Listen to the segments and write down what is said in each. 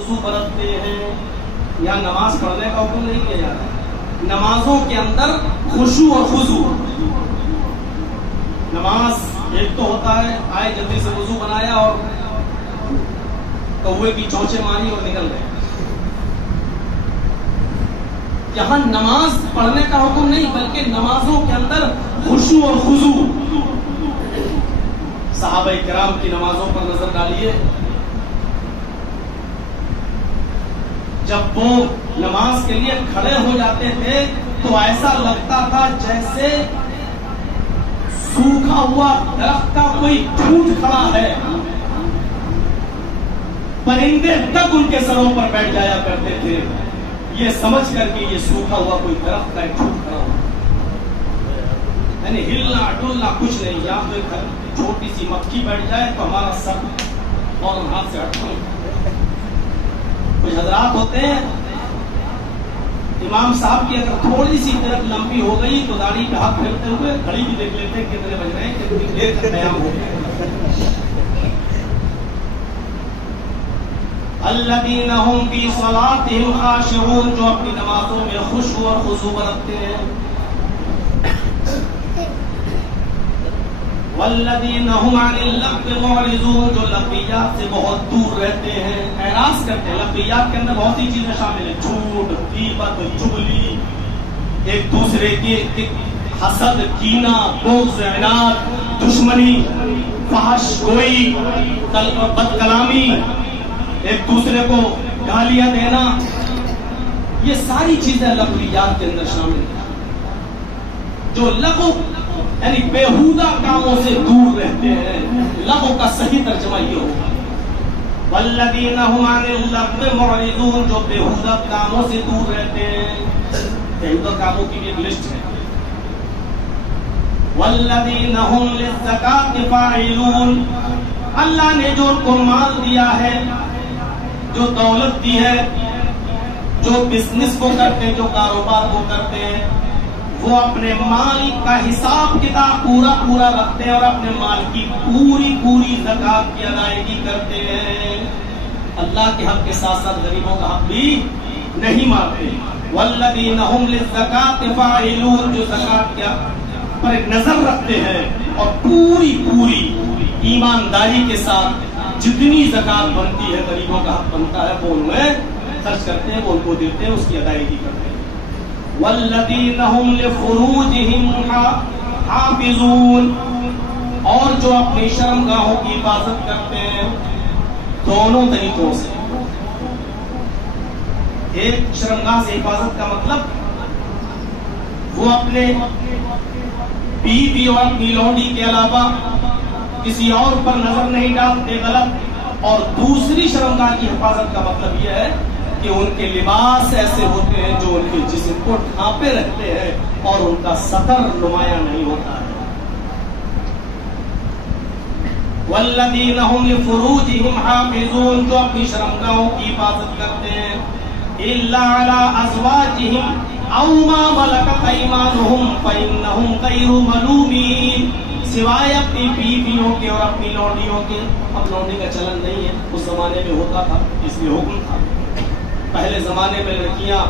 وضو برتتے ہیں. یہاں نماز پڑھنے کا حکم نہیں کیا جا رہا ہے. نمازوں کے اندر خشوع اور خضوع. نماز ایک تو ہوتا ہے آئے جلدی سے وضو بنایا اور کوے کی چونچے ماری اور نکل گئے. یہاں نماز پڑھنے کا حکم نہیں بلکہ نمازوں کے اندر خشوع اور خضوع. صحابہ کرام کی نمازوں پر نظر ڈالیے. جب وہ نماز کے لیے کھڑے ہو جاتے تھے تو ایسا لگتا تھا جیسے سوکھا ہوا درخت کا کوئی ٹھوٹ کھڑا ہے. پرندے تک ان کے سروں پر بیٹھ جایا کرتے تھے یہ سمجھ کر کے یہ سوکھا ہوا کوئی درخت کا ایک ٹھوٹ کھڑا ہوا. یعنی ہلنا ڈولنا کچھ نہیں. یہاں تو ایک چھوٹی سی مکھی بیٹھ جائے تو ہمارا سر اور ہاتھ سے ہٹتا. کچھ حضرات ہوتے ہیں امام صاحب کی اگر تھوڑی سی طرف لمبی ہو گئی تو داڑھی پہ ہاتھ پھیرتے ہوئے گھڑی بھی دیکھ لیتے ہیں کتنے بج رہے ہیں کتنی دیر کا قیام ہو گیا. الذین هم فی صلاتهم خاشعون جو اپنی نمازوں میں خشوع اور خضوع برتتے ہیں. والذین هم عن اللغو معرضون جو لغویات سے بہت دور رہتے ہیں اعراض کرتے ہیں. لغویات کے اندر بہت سی چیزیں شامل ہیں. جھوٹ، غیبت، چغلی، ایک دوسرے کے حسد، کینہ، بغض، عناد، دشمنی، فحش گوئی، بد کلامی، ایک دوسرے کو گالیاں دینا. یہ ساری چیزیں لغویات کے اندر شامل ہیں. جو لغو یعنی بیہودہ کاموں سے دور رہتے ہیں. لغو کا صحیح ترجمہ یہ ہوگا والذین هم عن اللغو معرضون جو بیہودہ کاموں سے دور رہتے ہیں. بیہودہ کاموں کی ایک لسٹ ہے. والذین هم للزکاۃ فاعلون اللہ نے جو ان کو مال دیا ہے، جو دولت دی ہے، جو بزنس کو کرتے ہیں، جو کاروبار کو کرتے ہیں، وہ اپنے مال کا حساب کتاب پورا رکھتے ہیں اور اپنے مال کی پوری زکات کی ادائیگی کرتے ہیں. اللہ کے حق کے ساتھ ساتھ غریبوں کا حق بھی نہیں مارتے. والذین هم للزکاۃ فاعلون جو زکات کے پر ایک نظر رکھتے ہیں اور پوری ایمانداری کے ساتھ جتنی زکات بنتی ہے غریبوں کا حق بنتا ہے وہ ان میں خرچ کرتے ہیں، وہ ان کو دیتے ہیں، اس کی ادائیگی کرتے ہیں. والذین هم لفروجهم حافظون اور جو اپنی شرمگاہوں کی حفاظت کرتے ہیں دونوں طریقوں سے. ایک شرمگاہ سے حفاظت کا مطلب وہ اپنے بیوی اور اپنی لونڈی کے علاوہ کسی اور پر نظر نہیں ڈالتے غلط. اور دوسری شرمگاہ کی حفاظت کا مطلب یہ ہے کہ ان کے لباس ایسے ہوتے ہیں جو ان کے جسم کو ڈھانپے رہتے ہیں اور ان کا سطر نمایاں نہیں ہوتا ہے. والذین هم لفروجهم حافظون جو اپنی شرمگاہوں کی حفاظت کرتے ہیں. الا علی ازواجهم او ما ملکت ایمانهم فانهم غیر ملومین سوائے اپنی بیویوں کے اور اپنی لونڈیوں کے. اب لونڈی کا چلن نہیں ہے، اس زمانے میں ہوتا تھا اس لیے حکم تھا. پہلے زمانے میں لڑکیاں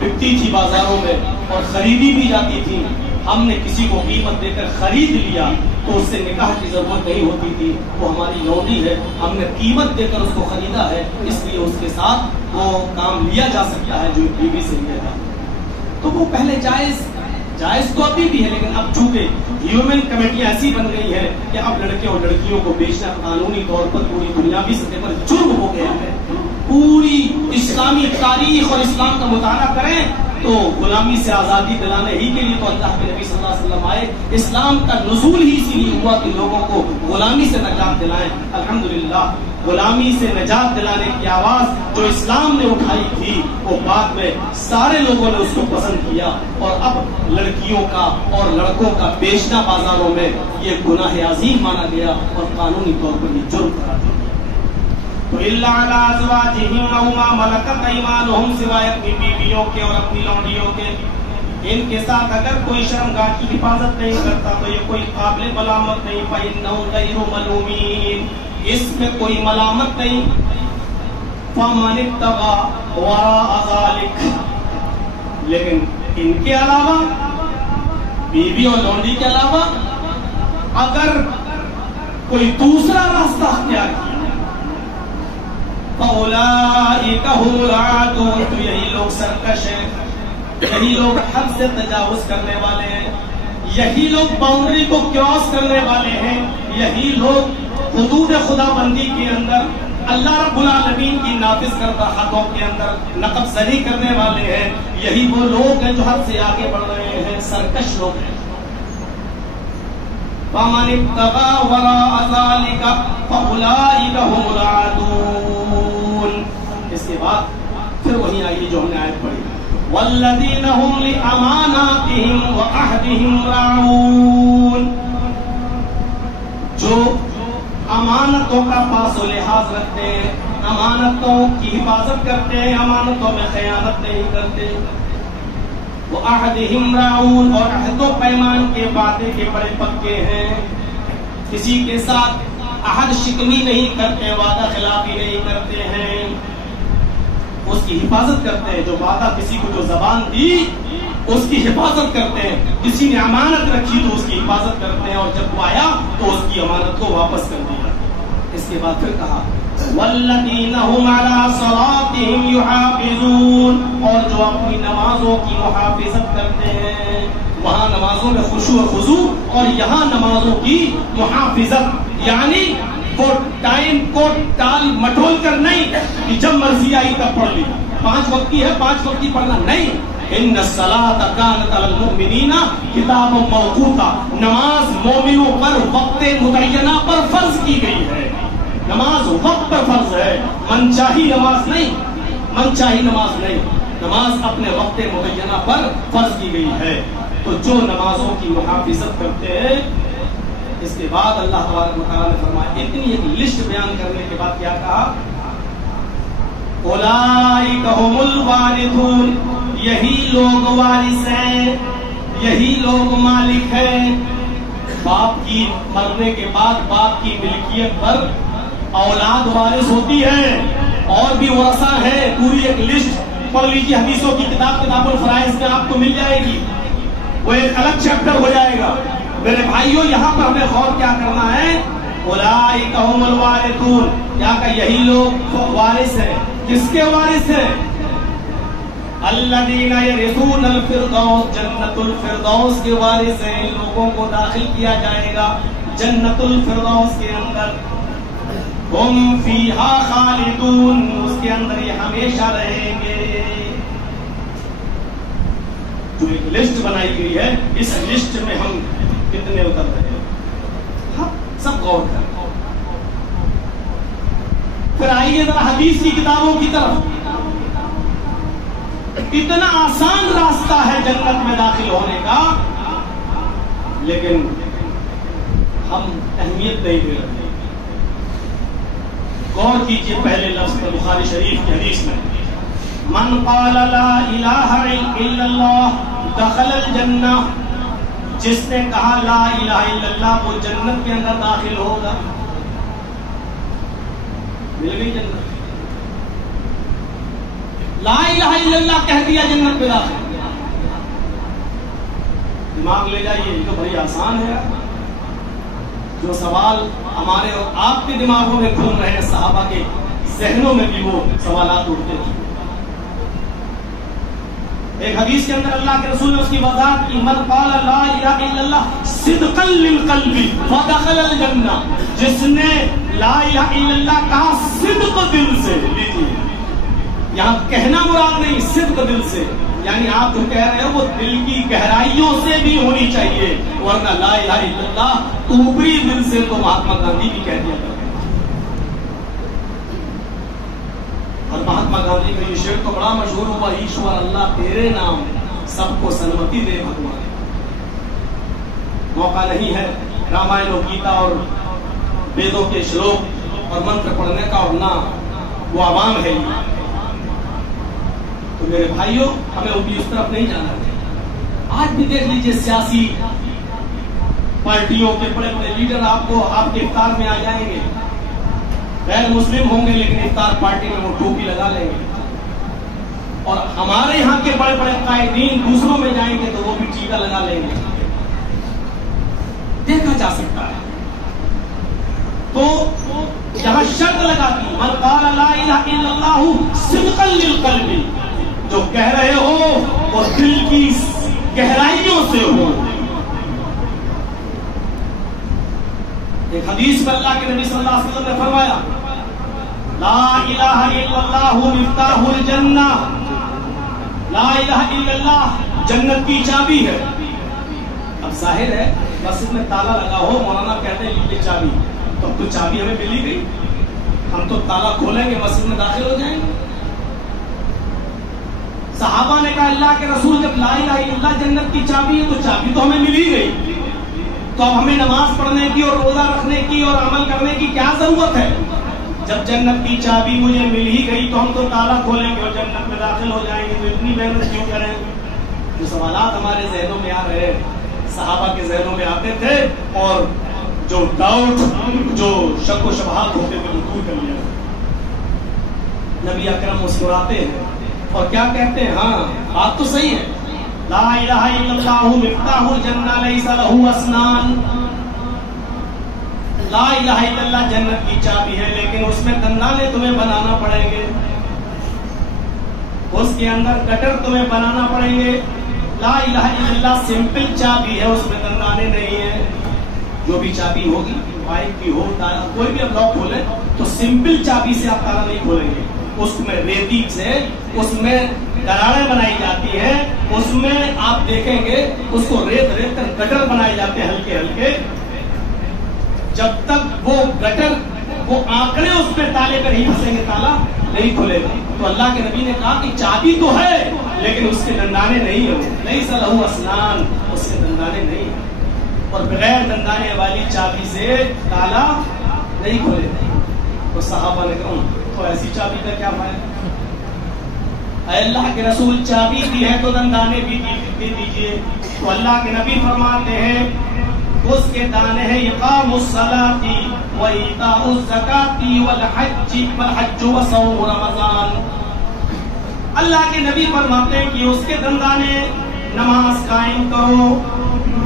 بکتی تھی بازاروں میں اور خریدی بھی جاتی تھی. ہم نے کسی کو قیمت دے کر خرید لیا تو اس سے نکاح کی ضرورت نہیں ہوتی تھی. وہ ہماری لونڈی ہے، ہم نے قیمت دے کر اس کو خریدا ہے، اس لیے اس کے ساتھ وہ کام لیا جا سکتا ہے جو بیوی سے لیا جاتا ہے. تو وہ پہلے جائز تو ابھی بھی ہے، لیکن اب چونکہ ہیومن کمیٹیاں ایسی بن گئی ہے کہ اب لڑکے اور لڑکیوں کو بیچنا قانونی طور پر پوری دنیاوی سطح پر جرم ہو گیا ہے. پوری اسلامی تاریخ اور اسلام کا مطالعہ کریں تو غلامی سے آزادی دلانے ہی کے لیے تو اللہ کے نبی صلی اللہ علیہ وسلم آئے. اسلام کا نزول ہی اسی لیے ہوا کہ لوگوں کو غلامی سے نجات دلائیں. الحمدللہ غلامی سے نجات دلانے کی آواز جو اسلام نے اٹھائی تھی وہ بعد میں سارے لوگوں نے اس کو پسند کیا اور اب لڑکیوں کا اور لڑکوں کا بیچنا بازاروں میں یہ گناہ عظیم مانا گیا اور قانونی طور پر یہ جرم قرار دیا. تو الا علی ازواجہم او ما ملکت ایمانہم سوائے اپنی بیویوں کے اور اپنی لونڈیوں کے. ان کے ساتھ اگر کوئی شرمگاہ کی حفاظت نہیں کرتا تو یہ کوئی قابل ملامت نہیں. فإنہم غیر ملومین اس میں کوئی ملامت نہیں. فمن ابتغى وراء ذلك، لیکن ان کے علاوہ، بیوی اور لونڈی کے علاوہ اگر کوئی دوسرا راستہ اختیار کیا فَأُولَٰئِكَ هُمُ الْعَادُونَ، تو یہی لوگ سرکش ہیں، یہی لوگ حد سے تجاوز کرنے والے ہیں، یہی لوگ باؤنڈری کو کراس کرنے والے ہیں، یہی لوگ حدود خدا بندی کے اندر اللہ رب العالمین کی نافذ کردہ حقوں کے اندر نقب زنی کرنے والے ہیں، یہی وہ لوگ ہیں جو حد سے آگے بڑھ رہے ہیں، سرکش لوگ ہیں۔ فَمَنِ ابْتَغَىٰ وَرَاءَ ذَٰلِكَ فَأُولَٰئِكَ هُمُ الْعَادُونَ۔ اس کے بعد پھر وہی آئیے جو ہم نے آیت پڑھی، وَالَّذِينَ هُمْ لِأَمَانَاتِهِمْ وَعَهْدِهِمْ رَاعُونَ، جو امانتوں کا پاس و لحاظ رکھتے ہیں، امانتوں کی حفاظت کرتے ہیں، امانتوں میں خیانت نہیں کرتے، وَعَهْدِهِمْ رَاعُونَ، اور عہد و پیمان کے وعدے کے بڑے پکے ہیں، کسی کے ساتھ عہد شکنی نہیں کرتے، وعدہ خلافی نہیں کرتے ہیں، اس کی حفاظت کرتے ہیں، جو وعدہ کسی کو جو زبان دی اس کی حفاظت کرتے ہیں، کسی نے امانت رکھی تو اس کی حفاظت کرتے ہیں، اور جب وہ آیا تو اس کی امانت کو واپس کر دیا۔ اس کے بعد پھر کہا وَالَّذِينَ هُمْ عَلَىٰ صَلَاتِهِمْ يُحَافِظُونَ، اور جو اپنی نمازوں کی محافظت کرتے ہیں، وہاں نمازوں میں خشوع و خضوع، اور یہاں نمازوں کی محافظت، یعنی وہ ٹائم کو ٹال مٹول کر نہیں کہ جب مرضی آئی تب پڑھ لی، 5 وقت کی ہے 5 وقت کی پڑھنا نہیں، ان الصلاۃ کانت علی المؤمنین کتابا موقوتا، نماز مومنوں پر وقت متعینہ پر فرض کی گئی ہے، نماز وقت پر فرض ہے، منچاہی نماز نہیں، منچاہی نماز نہیں، نماز اپنے وقت متعینہ پر فرض کی گئی ہے۔ تو جو نمازوں کی محافظت کرتے ہیں، اس کے بعد اللہ تبارک و تعالیٰ نے فرمایا، اتنی ایک لسٹ بیان کرنے کے بعد کیا کہا، اولئک هم الوارثون، یہی لوگ وارث ہیں، یہی لوگ مالک ہیں، باپ کی مرنے کے بعد باپ کی ملکیت پر اولاد وارث ہوتی ہے، اور بھی ورثہ ہے، پوری ایک لسٹ پڑھ لیجیے، حدیثوں کی کتاب کتاب الفرائض میں آپ کو مل جائے گی، وہ ایک الگ چیپٹر ہو جائے گا۔ میرے بھائیوں یہاں پر ہمیں غور کیا کرنا ہے، اولئک هم الوارثون، کیا کہ یہی لوگ وارث ہیں، کس کے وارث ہیں، الذین یرثون الفردوس، جنت الفردوس کے وارث ہیں، ان لوگوں کو داخل کیا جائے گا جنت الفردوس کے اندر، ہم فیہا خالدون، اس کے اندر یہ ہمیشہ رہیں گے۔ جو ایک لسٹ بنائی گئی ہے، اس لسٹ میں ہم کتنے اتر رہے ہیں، ہم سب غور کریں۔ پھر آئیے ذرا حدیث کی کتابوں کی طرف، اتنا آسان راستہ ہے جنت میں داخل ہونے کا، لیکن ہم اہمیت نہیں دے رہے۔ غور کیجیے پہلے لفظ پر، بخاری شریف کی حدیث میں، من قال لا الہ الا اللہ دخل الجنہ، جس نے کہا لا الہ الا اللہ وہ جنت کے اندر داخل ہوگا، مل گئی جنت، لا الہ الا اللہ کہہ دیا جنت میں داخل۔ دماغ لے جائیے، یہ تو بڑی آسان ہے، جو سوال ہمارے اور آپ کے دماغوں میں گھوم رہے ہیں، صحابہ کے ذہنوں میں بھی وہ سوالات اٹھتے ہیں۔ ایک حدیث کے اندر اللہ کے رسول نے اس کی وضاحت کی، من قال لا الہ الا اللہ صدقا للقلب فدخل الجنہ، جس نے لا الہ الا اللہ کہا صدق دل سے، یہاں کہنا مراد نہیں، صدق دل سے، یعنی آپ جو کہہ رہے ہو وہ دل کی گہرائیوں سے بھی ہونی چاہیے، ورنہ لا الہ الا اللہ اوپری دل سے تو مہاتما گاندھی بھی کہہ دیا کرتے ہیں۔ اور مہاتما گاندھی کا یہ شعر تو بڑا مشہور ہوا، ایشور اللہ تیرے نام سب کو سنمتی دے بھگوان۔ موقع نہیں ہے رامائن و گیتا اور ویدوں کے شلوک اور منتر پڑھنے کا، اور نہ وہ عوام ہے۔ تو میرے بھائیوں ہمیں ابھی اس طرف نہیں جانا ہے۔ آج بھی دیکھ لیجئے سیاسی پارٹیوں کے بڑے بڑے لیڈر آپ کو آپ کے اختیار میں آ جائیں گے، غیر مسلم ہوں گے لیکن افطار پارٹی میں وہ ٹوپی لگا لیں گے، اور ہمارے یہاں کے بڑے بڑے قائدین دوسروں میں جائیں گے تو وہ بھی ٹیکا لگا لیں گے. دیکھا جا سکتا ہے. تو یہاں شرط لگا دی من قال لا الہ الا اللہ صدقا للقلب، جو کہہ رہے ہو وہ دل کی گہرائیوں سے ہو. ایک حدیث میں اللہ کے نبی صلی اللہ علیہ وسلم نے فرمایا لا الہ الا اللہ مفتاح الجنہ، لا الہ الا اللہ جنت کی چابی ہے. اب ظاہر ہے مسجد میں تالا لگا ہو، مولانا کہتے ہیں یہ چابی، تو اب تو چابی ہمیں ملی گئی، ہم تو تالا کھولیں گے مسجد میں داخل ہو جائیں گے. صحابہ نے کہا اللہ کے رسول جب لا الہ الا اللہ جنت کی چابی ہے تو چابی تو ہمیں ملی گئی، تو اب ہمیں نماز پڑھنے کی اور روزہ رکھنے کی اور عمل کرنے کی کیا ضرورت ہے؟ جب جنت کی چابی مجھے مل ہی گئی تو ہم تو تالا کھولیں گے اور جنت میں داخل ہو جائیں گے، تو اتنی محنت کیوں کریں؟ جو سوالات ہمارے ذہنوں میں آ رہے صحابہ کے ذہنوں میں آتے تھے، اور جو ڈاؤٹ، جو شک و شبہات ہوتے تھے وہ دور کر لیا. نبی اکرم مسکراتے ہیں اور کیا کہتے ہیں؟ ہاں بات تو صحیح ہے، لا الہ الا اللہ مفتاح الجنہ لیس لہ اسنان، لا الہ الا اللہ جنت کی چابی ہے لیکن اس میں دندانے تمہیں بنانا پڑیں گے، اس کے اندر گٹر تمہیں بنانا پڑیں گے. لا الہ الا اللہ سمپل چابی ہے، اس میں دندانے نہیں ہیں. جو بھی چابی ہوگی، بائک کی ہو، تالا کوئی بھی آپ لاک کھولیں تو سمپل چابی سے آپ تالا نہیں کھولیں گے، اس میں ریتی سے اس میں دراڑیں بنائی جاتی ہیں، اس میں آپ دیکھیں گے اس کو ریت ریت کر گٹر بنائے جاتے ہیں ہلکے ہلکے. جب تک وہ گٹر، وہ آنکڑے اس پہ تالے پر نہیں پھنسیں گے تالا نہیں کھلے گا. تو اللہ کے نبی نے کہا کہ چابی تو ہے لیکن اس کے دندانے نہیں ہیں، لیس لہ اسنان، اس کے دندانے نہیں ہیں، اور بغیر دندانے والی چابی سے تالا نہیں کھلے. تو صحابہ نے کہا تو ایسی چابی کا کیا فائدہ؟ اے اللہ کے رسول چابی دی ہے تو دندانے بھی دے دیجئے. تو اللہ کے نبی فرماتے ہیں اس کے دانے ہیں اقام الصلاۃ و ایتاء الزکاۃ والحج وصوم رمضان. اللہ کے نبی فرماتے ہیں کہ اس کے دندانے نماز قائم کرو.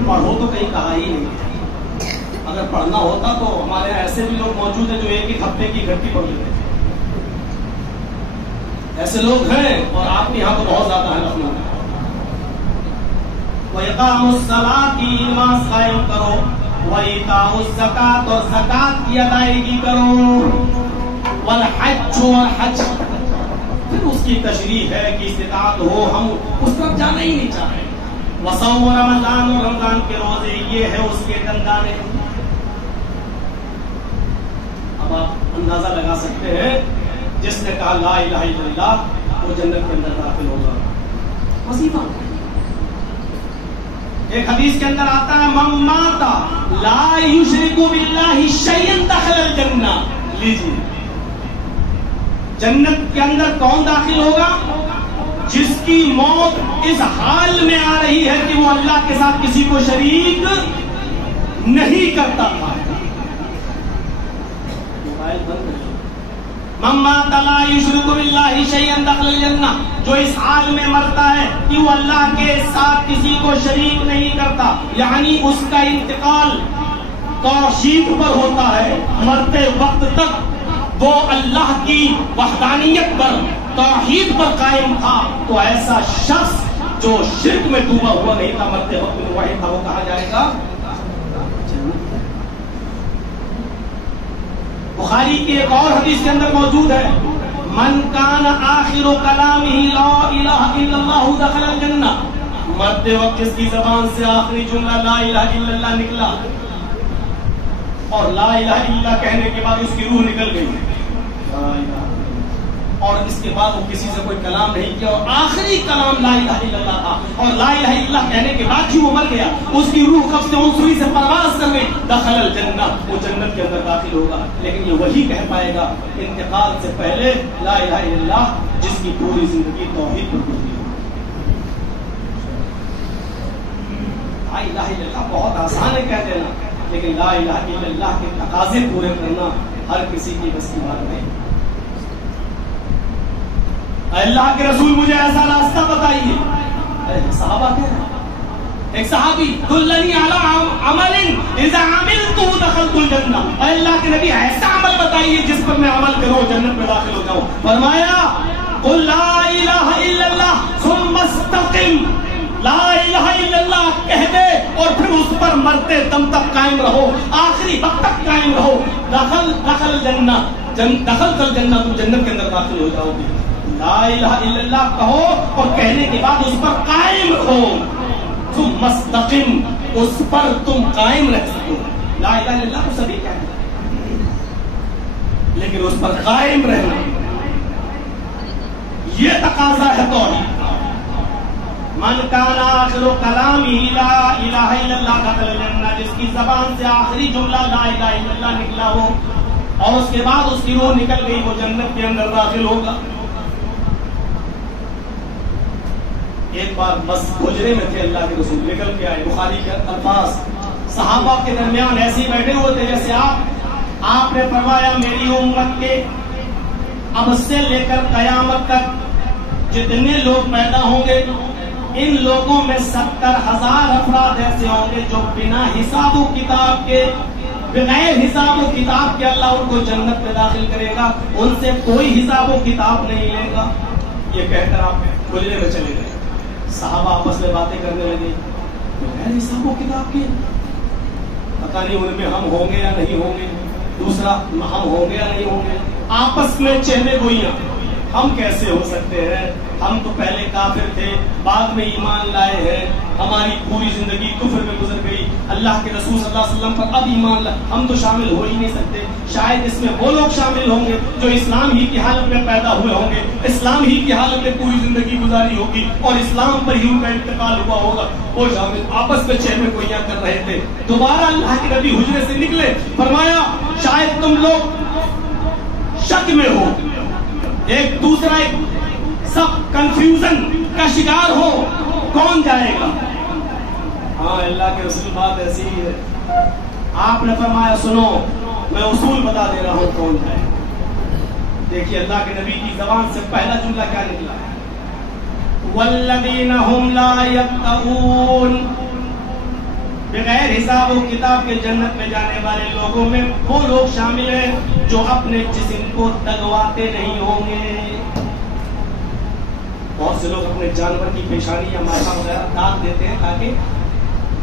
پڑھو تو کہیں کہا ہی نہیں، اگر پڑھنا ہوتا تو ہمارے ایسے بھی لوگ موجود ہیں جو ایک ایک ہفتے کی گھٹی پڑھ لیتے ہیں، ایسے لوگ ہیں، اور آپ کے یہاں تو بہت زیادہ ہے لکھنؤ میں. وَإِقَامُ الصَّلَاةِ نماز قائم کرو، وَإِيتَاءُ الزَّكَاةِ اور زکات کی ادائیگی کرو، وَالْحَجُّ اور حج. پھر اس کی تشریح ہے کہ استطاعت ہو، ہم اس طرف جانا ہی نہیں چاہ رہے. وصوم رمضان اور رمضان کے روزے، یہ ہے اس کے دندانے. اب آپ اندازہ لگا سکتے ہیں جس نے کہا لا الہ الا اللہ وہ جنت کے اندر داخل ہوگا. وظیفہ ایک حدیث کے اندر آتا ہے من مات لا یشرک باللہ شیئا دخل الجنہ. لیجیے جنت کے اندر کون داخل ہوگا؟ جس کی موت اس حال میں آ رہی ہے کہ وہ اللہ کے ساتھ کسی کو شریک نہیں کرتا تھا. موبائل بند ہے. من مات لا یشرک باللہ شیئا دخل الجنہ، جو اس حال میں مرتا ہے کہ وہ اللہ کے ساتھ کسی کو شریک نہیں کرتا، یعنی اس کا انتقال توحید پر ہوتا ہے، مرتے وقت تک وہ اللہ کی وحدانیت پر، توحید پر قائم تھا. تو ایسا شخص جو شرک میں ڈوبا ہوا نہیں تھا، مرتے وقت میں وحید تھا، وہ کہا جائے گا. بخاری کی ایک اور حدیث کے اندر موجود ہے من کان آخر کلامہ لا الہ الا اللہ دخل الجنہ. مرتے وقت جس کی زبان سے آخری جملہ لا الہ الا اللہ نکلا اور لا الہ الا اللہ کہنے کے بعد اس کی روح نکل گئی، اور اس کے بعد وہ کسی سے کوئی کلام نہیں کیا، اور آخری کلام لا الہ الا اللہ تھا، اور لا الہ الا اللہ کہنے کے بعد ہی وہ مر گیا، اس کی روح کب سے انسوئی سے پرواز کر گئی، دخل الجنہ، وہ جنت کے اندر داخل ہوگا. لیکن یہ وہی کہہ پائے گا انتقال سے پہلے لا الہ الا اللہ جس کی پوری زندگی توحید پر گزری. لا الہ الا اللہ بہت آسان ہے کہہ دینا، لیکن لا الہ الا اللہ کے تقاضے پورے کرنا ہر کسی کی بس کی بات نہیں. اللہ کے رسول مجھے ایسا راستہ بتائیے. صحابہ کہہ رہے ہیں, ایک صحابی دلنی علی عمل اذا عملت دخلت الجنہ, اے اللہ کے نبی ایسا عمل بتائیے جس پر میں عمل کروں جنت میں داخل ہو جاؤں. فرمایا قل لا الہ الا اللہ ثم استقم, لا الہ الا اللہ کہہ دے اور پھر اس پر مرتے دم تک قائم رہو, آخری وقت تک قائم رہو. دخل جنہ, دخلت الجنہ, تم جنت کے اندر داخل ہو جاؤ گے. لا الہ الا اللہ کہو اور کہنے کے بعد اس پر قائم رہو. تم مستقم, اس پر تم قائم رہ سکو. لا الہ الا اللہ کو سبھی کہتے ہیں, لیکن اس پر قائم رہنا یہ تقاضا ہے توحید. من کان آخر کلامی لا الہ الا اللہ دخل الجنہ, جس کی زبان سے آخری جملہ لا الہ الا اللہ نکلا ہو اور اس کے بعد اس کی روح نکل گئی, وہ جنت کے اندر داخل ہوگا. ایک بار بس حجرے میں تھے اللہ کے رسول, نکل کے آئے. بخاری کے الفاظ, صحابہ کے درمیان ایسے ہی بیٹھے ہوئے تھے جیسے آپ نے فرمایا میری امت کے اب سے لے کر قیامت تک جتنے لوگ پیدا ہوں گے ان لوگوں میں 70,000 افراد ایسے ہوں گے جو بنا حساب و کتاب کے, بغیر حساب و کتاب کے اللہ ان کو جنت میں داخل کرے گا, ان سے کوئی حساب و کتاب نہیں لے گا. یہ کہہ کر آپ حجرے میں چلے گئے. صحابہ آپس میں باتیں کرنے لگے, بغیر حساب و کتاب کے, پتہ نہیں ان میں ہم ہوں گے یا نہیں ہوں گے, دوسرا ہم ہوں گے یا نہیں ہوں گے. آپس میں چہرے گوئیاں, ہم کیسے ہو سکتے ہیں, ہم تو پہلے کافر تھے بعد میں ایمان لائے ہیں, ہماری پوری زندگی کفر میں گزر گئی, اللہ کے رسول صلی اللہ علیہ وسلم پر اب ایمان لائے, ہم تو شامل ہو ہی نہیں سکتے. شاید اس میں وہ لوگ شامل ہوں گے جو اسلام ہی کی حالت میں پیدا ہوئے ہوں گے, اسلام ہی کی حالت میں پوری زندگی گزاری ہوگی اور اسلام پر ہی ان کا انتقال ہوا ہوگا, وہ شامل. آپس میں چہرے گوئیاں کر رہے تھے. دوبارہ اللہ کے نبی حجرے سے نکلے, فرمایا شاید تم لوگ شک میں ہو, ایک دوسرا ایک سب کنفیوژن کا شکار ہو, کون جائے گا. ہاں اللہ کے رسول بات ایسی ہی ہے. آپ نے فرمایا سنو میں اصول بتا دے رہا ہوں کون جائے گا. دیکھیے اللہ کے نبی کی زبان سے پہلا جملہ کیا نکلا ہے, والذین هم لا یتقون, بغیر حساب و کتاب کے جنت میں جانے والے لوگوں میں وہ لوگ شامل ہیں جو اپنے جسم کو دگواتے نہیں ہوں گے. بہت سے لوگ اپنے جانور کی پیشانی یا ماتھا وغیرہ داغ دیتے ہیں تاکہ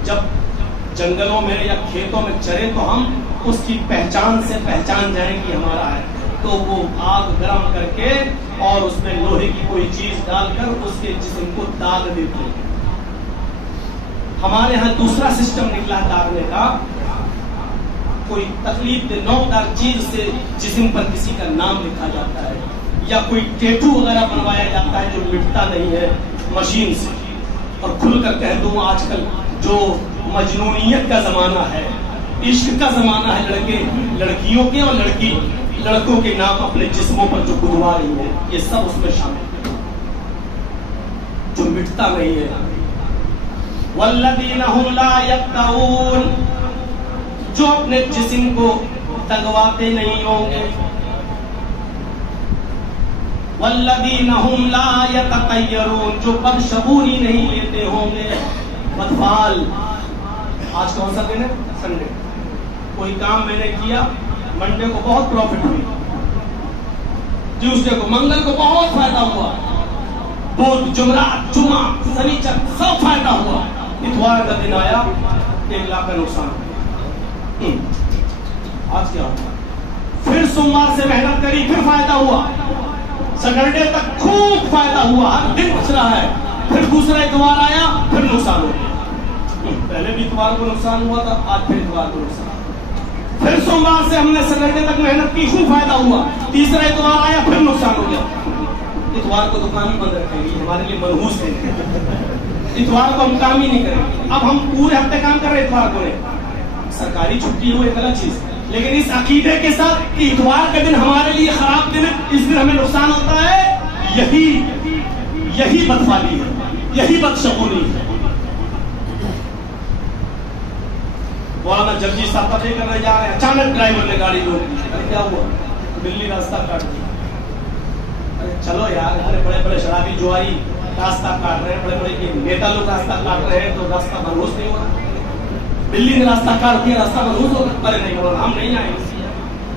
جب جنگلوں میں یا کھیتوں میں چرے تو ہم اس کی پہچان سے پہچان جائیں کہ ہمارا ہے, تو وہ آگ گرم کر کے اور اس میں لوہے کی کوئی چیز ڈال کر اس کے جسم کو داغ دیتے ہیں. ہمارے ہاں دوسرا سسٹم نکلا داغنے کا, کوئی تکلیف دہ نوکدار چیز سے جسم پر کسی کا نام لکھا جاتا ہے یا کوئی ٹیٹو وغیرہ بنوایا جاتا ہے جو مٹتا نہیں ہے مشین سے. اور کھل کر کہہ دوں آج کل جو مجنونیت کا زمانہ ہے, عشق کا زمانہ ہے, لڑکے لڑکیوں کے اور لڑکوں کے نام اپنے جسموں پر جو گدوا رہی ہیں, یہ سب اس میں شامل ہے جو مٹتا نہیں ہے. والذین هم لا یقطعون, جو اپنے جسم کو دگواتے نہیں ہوں گے. والذین هم لا یتطیرون, جو بدشگونی نہیں لیتے ہوں گے. بدفعال, آج کون سا دن ہے, سنڈے, کوئی کام میں نے کیا, منڈے کو بہت پروفٹ ہوئی, ٹیوزڈے کو منگل کو بہت فائدہ ہوا, بدھ جمعرات جمعہ سنیچر سب فائدہ ہوا, اتوار کا دن آیا 1 لاکھ کا نقصان. آج کیا ہوگا, پھر سوموار سے محنت کری پھر فائدہ ہوا, سیٹرڈے تک خوب فائدہ ہوا, ہر دن بچ رہا ہے, پھر دوسرا اتوار آیا پھر نقصان ہو گیا. پہلے بھی اتوار کو نقصان ہوا تھا, آج پھر اتوار کو نقصان. پھر سوموار سے ہم نے سیٹرڈے تک محنت کی, خوب فائدہ ہوا, تیسرا اتوار آیا پھر نقصان ہو گیا. اتوار کو دکان ہی بند رکھیں گے, ہمارے لیے منحوس ہے, اتوار کو ہم کام ہی نہیں کریں گے. اب ہم پورے ہفتے کام کر رہے اتوار کو نہیں, سرکاری چھٹی ہو ایک الگ چیز, لیکن اس عقیدے کے ساتھ کہ اتوار کا دن ہمارے لیے خراب دن ہے, اس دن ہمیں نقصان ہوتا ہے, یہی بدفعالی ہے, یہی بدشگونی ہے. مولانا جگجیت صاحب تقریر کرنے جا رہے ہیں، اچانک ڈرائیور نے گاڑی روک دی. ارے کیا ہوا؟ بلی راستہ کاٹ دی. ارے چلو یار، اتنے بڑے بڑے شرابی جواری راستہ کاٹ رہے ہیں، بڑے بڑے نیتا لوگ راستہ کاٹ رہے ہیں، تو راستہ بروز نہیں ہو رہا. بلی نے راستہ کاٹ دیا، راستہ بروز ہو رہا. ارے نہیں مولانا، ہم نہیں آئیں گے.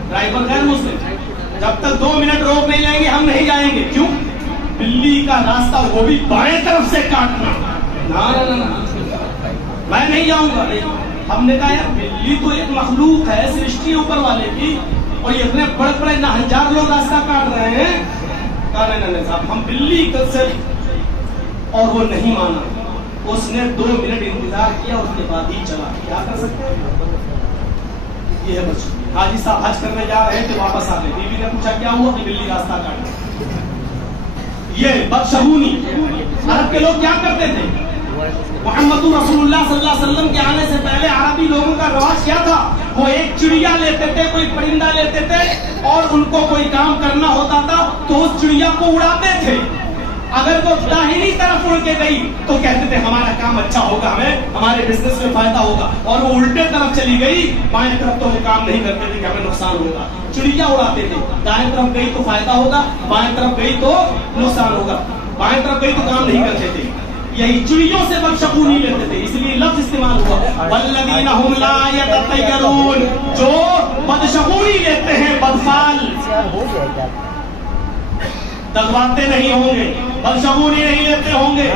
ڈرائیور غیر مسلم، جب تک 2 منٹ روک نہیں لیں گے ہم نہیں جائیں گے. کیوں؟ بلی کا راستہ وہ بھی بائیں طرف سے کاٹنا. نہ میں نہیں جاؤں گا. ہم نے کہا یار بلی تو ایک مخلوق ہے سرشٹی اوپر والے کی، اور یہ اتنے بڑے بڑے ہزار لوگ راستہ کاٹ رہے ہیں. کہا نہیں صاحب ہم بلی سے، اور وہ نہیں مانا. اس نے 2 منٹ انتظار کیا، اس کے بعد ہی چلا. کیا کر سکتے ہیں؟ یہ ہے بچہ. حاجی صاحب حج کرنے جا رہے تھے، واپس آ گئے. بیوی نے پوچھا کیا ہوا؟ کہ بلی راستہ کاٹ. یہ بدشگونی. عرب کے لوگ کیا کرتے تھے؟ محمد رسول اللہ صلی اللہ علیہ وسلم کے آنے سے پہلے عربی لوگوں کا رواج کیا تھا؟ وہ ایک چڑیا لیتے تھے، کوئی پرندہ لیتے تھے، اور ان کو کوئی کام کرنا ہوتا تھا تو اس چڑیا کو اڑاتے تھے. اگر وہ داہنی طرف اڑ کے گئی تو کہتے تھے ہمارا کام اچھا ہوگا، ہمیں ہمارے بزنس میں فائدہ ہوگا. اور وہ الٹے طرف چلی گئی بائیں طرف تو وہ کام نہیں کرتے تھے کہ ہمیں نقصان ہوگا. چڑیا اڑاتے تھے، دائیں طرف گئی تو فائدہ ہوگا، بائیں طرف گئی تو نقصان ہوگا. بائیں طرف گئی تو کام نہیں کرتے تھے. یہی چڑیوں سے بدشگونی لیتے تھے، اس لیے لفظ استعمال ہوا والذین هم لا یتطیرون، جو بدشگونی لیتے ہیں، بدفعل، دغواتے نہیں ہوں گے، بدشگونی نہیں لیتے ہوں گے.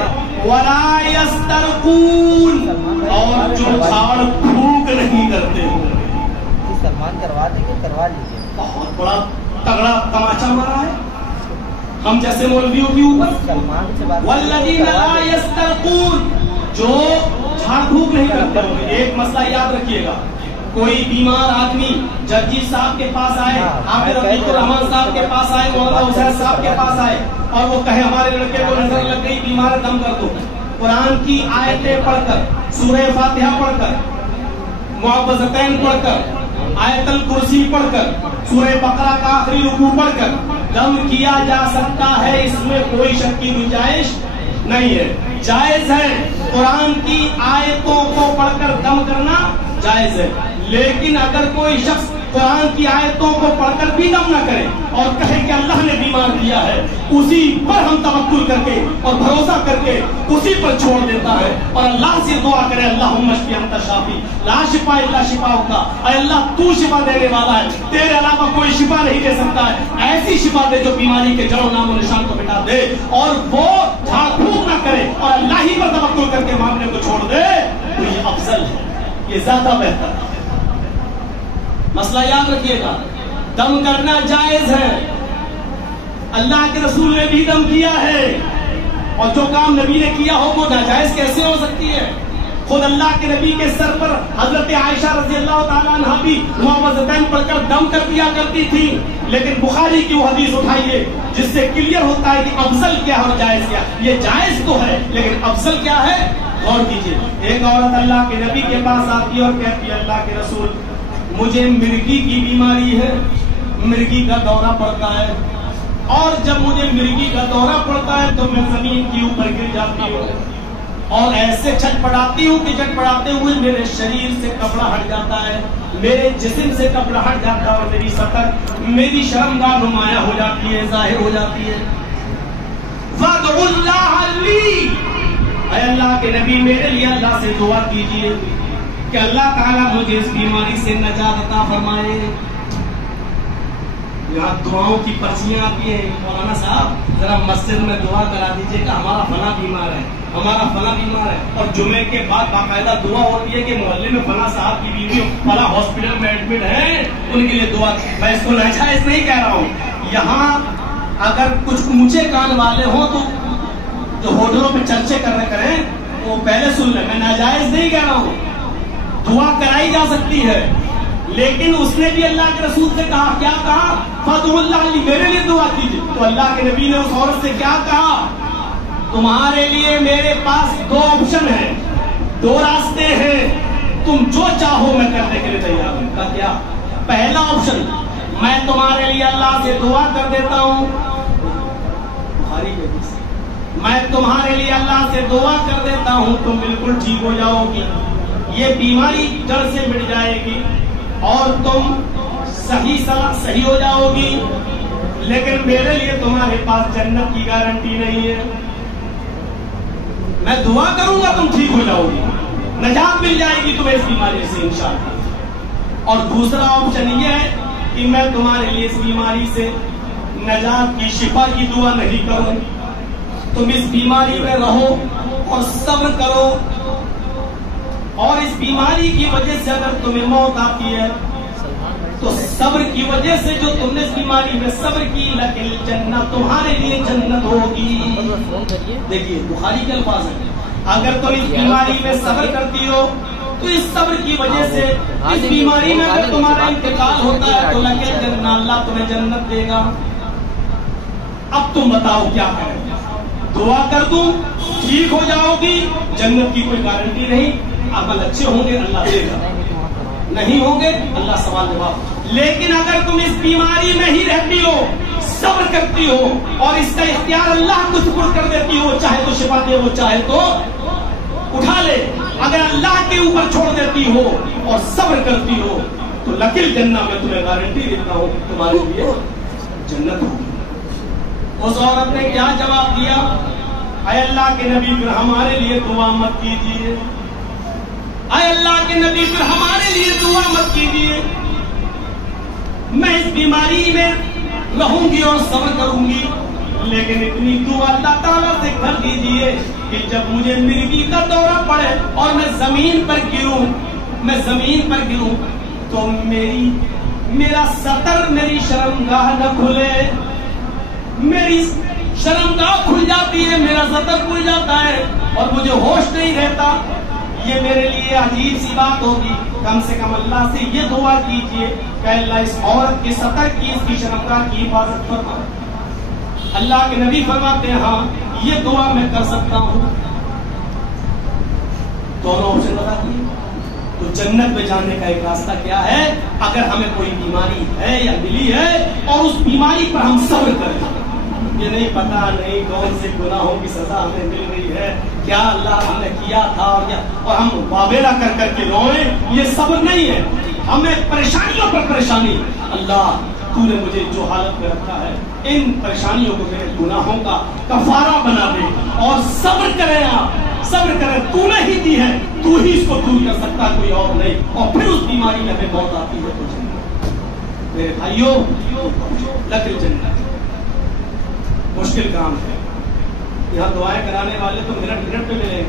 ولا یسترقون، اور جو جھاڑ پھونک نہیں کرتے ہوں گے. سلمان کروا دیں گے، کروا لیجیے. بہت بڑا تگڑا تماچا مارا ہے ہم جیسے مولویوں کے اوپر. والذین لا یسترقون، جو جھاڑ پھونک نہیں کرتے ہوں گے. ایک مسئلہ یاد رکھیے گا، کوئی بیمار آدمی جگجیت صاحب کے پاس آئے، عامر عبد الرحمان صاحب کے پاس آئے، مولانا حسین صاحب کے پاس آئے، اور وہ کہے ہمارے لڑکے کو نظر لگ گئی، بیمار دم کر دو. قرآن کی آیتیں پڑھ کر، سورہ فاتحہ پڑھ کر، معوذتین پڑھ کر، آیت الکرسی پڑھ کر، سورہ بقرہ کا آخری رکوع پڑھ کر دم کیا جا سکتا ہے. اس میں کوئی شک کی گنجائش نہیں ہے، جائز ہے. قرآن کی آیتوں کو پڑھ کر دم کرنا جائز ہے. لیکن اگر کوئی شخص قرآن کی آیتوں کو پڑھ کر بھی دم نہ کرے اور کہے کہ اللہ نے بیمار دیا ہے، اسی پر ہم توکل کر کے اور بھروسہ کر کے اسی پر چھوڑ دیتا ہے، اور اللہ سے دعا کرے اللہم اشفی انت شافی لا شفاء الا شفاؤک، اے اللہ تو شفا دینے والا ہے، تیرے علاوہ کوئی شفا نہیں دے سکتا ہے. ایسی شفا دے جو بیماری کے جڑ و نام و نشان کو مٹا دے، اور وہ جھاڑ پھونک نہ کرے اور اللہ ہی پر توکل کر کے معاملے کو چھوڑ دے، تو یہ افضل ہے، یہ زیادہ بہتر ہے. مسئلہ یاد رکھیے گا، دم کرنا جائز ہے. اللہ کے رسول نے بھی دم کیا ہے، اور جو کام نبی نے کیا ہو وہ ناجائز کیسے ہو سکتی ہے؟ خود اللہ کے نبی کے سر پر حضرت عائشہ رضی اللہ تعالیٰ عنہ بھی معوذتین پڑھ کر دم کر دیا کرتی تھی. لیکن بخاری کی وہ حدیث اٹھائیے جس سے کلیئر ہوتا ہے کہ افضل کیا اور جائز کیا. یہ جائز تو ہے لیکن افضل کیا ہے؟ غور کیجیے. ایک عورت اللہ کے نبی کے پاس آتی ہے اور کہتی ہے اللہ کے رسول مجھے مرگی کی بیماری ہے، مرگی کا دورہ پڑتا ہے، اور جب مجھے مرگی کا دورہ پڑتا ہے تو میں زمین کے اوپر گر جاتی ہوں اور ایسے چھٹ پڑاتی ہوں کہ چھٹ پڑاتے ہوئے میرے شریر سے کپڑا ہٹ جاتا ہے، میرے جسم سے کپڑا ہٹ جاتا ہے، اور میری سطر میری شرمگاہ نمایاں ہو جاتی ہے، ظاہر ہو جاتی ہے. فَادْعُوا اللَّهَ لِي، اے اللہ کے نبی میرے لیے اللہ سے دعا کیجئے کہ اللہ تعالیٰ مجھے اس بیماری سے نجات عطا فرمائے. یہاں دعاؤں کی پرچیاں آتی ہیں، مولانا صاحب ذرا مسجد میں دعا کرا دیجئے کہ ہمارا فلاں بیمار ہے، ہمارا فلاں بیمار ہے. اور جمعے کے بعد باقاعدہ دعا ہوتی ہے کہ محلے میں فلاں صاحب کی بیوی فلاں ہاسپٹل میں ایڈمٹ ہے، ان کے لیے دعا. میں اس کو ناجائز نہیں کہہ رہا ہوں. یہاں اگر کچھ اونچے کان والے ہوں تو جو ہوٹلوں پہ چرچے کریں وہ پہلے سن لیں. میں ناجائز نہیں کہہ رہا ہوں، دعا کرائی جا سکتی ہے. لیکن اس نے بھی اللہ کے رسول سے کہا، کیا کہا؟ فَادْعُوا اللَّهَ لِي، میرے لیے دعا کیجیے. تو اللہ کے نبی نے اس عورت سے کیا کہا؟ تمہارے لیے میرے پاس 2 آپشن ہیں، 2 راستے ہیں، تم جو چاہو میں کرنے کے لیے تیار ہوں. کا کیا؟ پہلا آپشن، میں تمہارے لیے اللہ سے دعا کر دیتا ہوں، بخاری کے حدیث، میں تمہارے لیے اللہ سے دعا کر دیتا ہوں تم بالکل ٹھیک ہو جاؤ گی. یہ بیماری جڑ سے مٹ جائے گی اور تم صحیح ہو جاؤ گی، لیکن میرے لیے تمہارے پاس جنت کی گارنٹی نہیں ہے۔ میں دعا کروں گا تم ٹھیک ہو جاؤ گی، نجات مل جائے گی تمہیں اس بیماری سے انشاءاللہ۔ اور دوسرا آپشن یہ ہے کہ میں تمہارے لیے اس بیماری سے نجات کی شفا کی دعا نہیں کروں، تم اس بیماری میں رہو اور صبر کرو، اور اس بیماری کی وجہ سے اگر تمہیں موت آتی ہے تو صبر کی وجہ سے جو تم نے اس بیماری میں صبر کی لکل جنت، تمہارے لیے جنت ہوگی۔ دیکھیے بخاری کے الفاظ ہیں، اگر تم اس بیماری میں صبر کرتی ہو تو اس صبر کی وجہ سے اس بیماری میں اگر تمہارا انتقال ہوتا ہے تو لکل جنت، اللہ تمہیں جنت دے گا۔ اب تم بتاؤ کیا کریں؟ دعا کر دوں ٹھیک ہو جاؤ گی، جنت کی کوئی گارنٹی نہیں، عمل اچھے ہوں گے اللہ دے گا، نہیں ہوں گے اللہ سوال جواب۔ لیکن اگر تم اس بیماری میں ہی رہتی ہو، صبر کرتی ہو اور اس کا اختیار اللہ کو سپرد کر دیتی ہو، چاہے تو شفا دے، وہ چاہے تو اٹھا لے، اگر اللہ کے اوپر چھوڑ دیتی ہو اور صبر کرتی ہو تو لکل جنت میں تمہیں گارنٹی دیتا ہوں تمہارے لیے جنت ہوگی۔ اس عورت نے کیا جواب دیا؟ اے اللہ کے نبی پھر ہمارے لیے دعا مت کیجیے، اے اللہ کے نبی پھر ہمارے لیے دعا مت کیجیے، میں اس بیماری میں رہوں گی اور صبر کروں گی، لیکن اتنی دعا اللہ تعالیٰ سے کر دیجیے کہ جب مجھے مرگی کا دورہ پڑے اور میں زمین پر گروں تو میرا سطر، میری شرمگاہ نہ کھلے، میری شرمگاہ کھل جاتی ہے، میرا سطر کھل جاتا ہے اور مجھے ہوش نہیں رہتا، یہ میرے لیے عجیب سی بات ہوگی۔ کم سے کم اللہ سے یہ دعا کیجئے کہ اللہ اس عورت کے سطر کی، اس کی شرمگاہ کی حفاظت فرما۔ اللہ کے نبی فرماتے ہیں ہاں یہ دعا میں کر سکتا ہوں۔ دونوں آپشن بتا دیے۔ تو جنت میں جانے کا ایک راستہ کیا ہے؟ اگر ہمیں کوئی بیماری ہے یا ملی ہے اور اس بیماری پر ہم صبر کریں، یہ نہیں پتا نہیں کون سے گناہوں کی سزا ہمیں مل رہی ہے، کیا اللہ ہم نے کیا تھا اور ہم واویلا کر کر کے روئیں، یہ صبر نہیں ہے۔ ہمیں پریشانیوں پر پریشانی، اللہ تو نے مجھے جو حالت میں رکھا ہے ان پریشانیوں کو میرے گناہوں کا کفارہ بنا دے، اور صبر کریں، آپ صبر کریں، تو نے ہی دی ہے، تو ہی اس کو دور کر سکتا، کوئی اور نہیں۔ اور پھر اس بیماری میں ہمیں موت آتی ہے تو جنت۔ میرے بھائیوں، لکل جنت مشکل کام ہے، یہاں دعائیں کرانے والے تو منٹ پہ ملیں گے،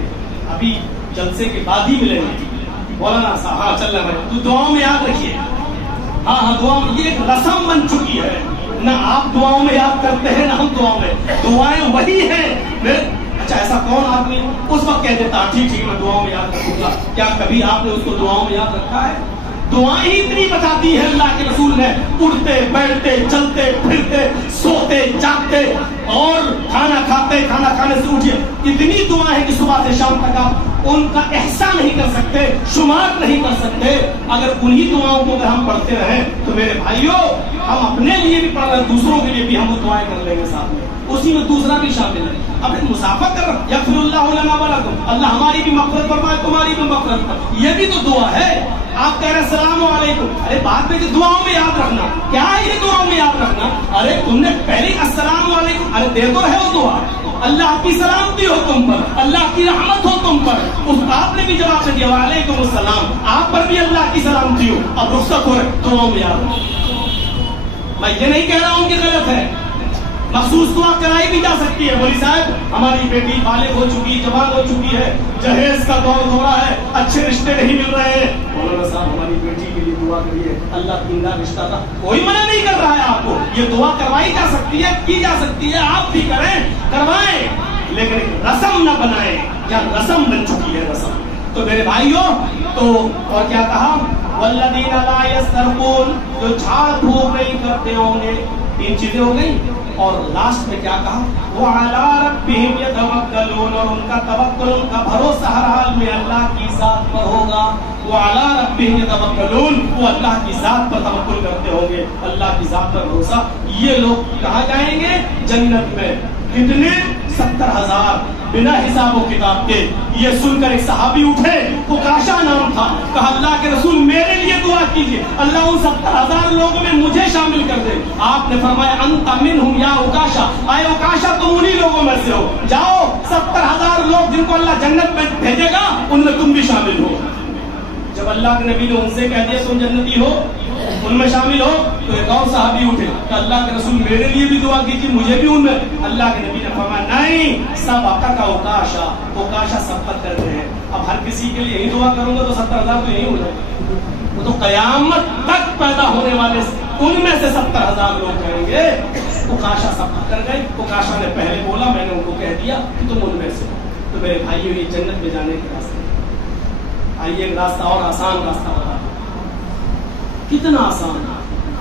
ابھی جلسے کے بعد ہی ملیں گے۔ مولانا صاحب ہاں چل رہا ہے، تو دعاؤں میں یاد رکھیے، ہاں دعاؤں میں، یہ ایک رسم بن چکی ہے، نہ آپ دعاؤں میں یاد کرتے ہیں نہ ہم دعاؤں میں، دعائیں وہی ہیں۔ اچھا ایسا کون آدمی اس وقت کہہ دیتا ٹھیک میں دعاؤں میں یاد رکھوں گا؟ کیا کبھی آپ نے اس کو دعاؤں میں یاد رکھا ہے؟ دعائیں ہی اتنی بتاتی ہے اللہ کے رسول نے، اٹھتے بیٹھتے چلتے پھرتے سوتے جاگتے اور کھانا کھاتے، کھانا کھانے سے اٹھیے، اتنی دعائیں ہیں کہ صبح سے شام تک آپ ان کا احصاء نہیں کر سکتے، شمار نہیں کر سکتے۔ اگر انہی دعاؤں کو اگر ہم پڑھتے رہیں تو میرے بھائیوں ہم اپنے لیے بھی پڑھ رہے ہیں، دوسروں کے لیے بھی ہم وہ دعائیں کر لیں گے ساتھ میں، اسی میں دوسرا بھی شامل ہے۔ اب مسافر کر رہا یغفر اللہ لنا ولکم، اللہ ہماری بھی مغفرت فرمائے تمہاری بھی مغفرت فرمائے، یہ بھی تو دعا ہے۔ آپ کہہ رہے ہیں السلام علیکم، ارے بعد میں دعاؤں میں یاد رکھنا، کیا ہے یہ دعاؤں میں یاد رکھنا؟ ارے تم نے پہلے السلام علیکم، ارے دے تو ہے وہ دعا، اللہ کی سلامتی ہو تم پر، اللہ کی رحمت ہو تم پر، اس آپ نے بھی جواب دیا وعلیکم السلام، آپ پر بھی اللہ کی سلامتی ہو، اب رخصت ہو رہے دعاؤں میں یاد رکھنا۔ میں یہ نہیں کہہ رہا ہوں کہ غلط ہے، مخصوص دعا کرائی بھی جا سکتی ہے۔ مولی صاحب ہماری بیٹی بالغ ہو چکی، جوان ہو چکی ہے، جہیز کا دور ہو رہا ہے، اچھے رشتے نہیں مل رہے ہیں، مولانا صاحب ہماری بیٹی کے لیے دعا کریے، اللہ دیندار رشتہ تھا، کوئی منع نہیں کر رہا ہے آپ کو، یہ دعا کروائی جا سکتی ہے، کی جا سکتی ہے، آپ بھی کریں، کروائیں، لیکن رسم نہ بنائیں، یا رسم بن چکی ہے رسم۔ تو میرے بھائیوں، تو اور کیا کہا؟ والذین لا یسترقون، جو جھاڑ پھونک نہیں کرتے ہوں گے، تین چیزیں ہو گئی، اور لاسٹ میں کیا کہا؟ وَعَلَىٰ رَبِّهِمْ يَتَوَكَّلُونَ، اور ان کا توکل، ان کا بھروسہ ہر حال میں اللہ کی ذات پر ہوگا۔ وَعَلَىٰ رَبِّهِمْ يَتَوَكَّلُونَ، وہ اللہ کی ذات پر توکل کرتے ہوں گے، اللہ کی ذات پر بھروسہ۔ یہ لوگ کہاں جائیں گے؟ جنت میں۔ کتنے؟ 70,000 بنا حساب و کتاب کے. یہ سن کر ایک صحابی اٹھے, عکاشہ نام تھا, کہا اللہ کے رسول میرے لیے دعا کیجیے, اللہ ان 70,000 لوگوں میں مجھے شامل کر دے. آپ نے فرمایا انت منہم یا عکاشہ, آئے عکاشہ تم انہی لوگوں میں سے ہو, جاؤ 70,000 لوگ جن کو اللہ جنت میں بھیجے گا ان میں تم بھی شامل ہو. جب اللہ کے نبی نے ان سے کہہ دیا تم جنتی ہو, ان میں شامل ہو, تو ایک اور صحابی اٹھے کہ اللہ کے رسول میرے لیے بھی دعا کیجیے, مجھے بھی ان میں. اللہ کے نبی نے فرمایا نہیں, سب آقا کا عکاشہ سبقت کرتے ہیں. اب ہر کسی کے لیے یہی دعا کروں گا تو 70,000 تو یہی ہو جائے. وہ تو قیامت تک پیدا ہونے والے ان میں سے 70,000 لوگ کہیں گے عکاشہ سبقت کر گئے. عکاشہ نے پہلے بولا, میں نے ان کو کہہ دیا کہ تم ان میں سے. تو میرے بھائیوں یہ جنت میں جانے کے راستے. آئیے ایک راستہ اور آسان راستہ بتا, کتنا آسان,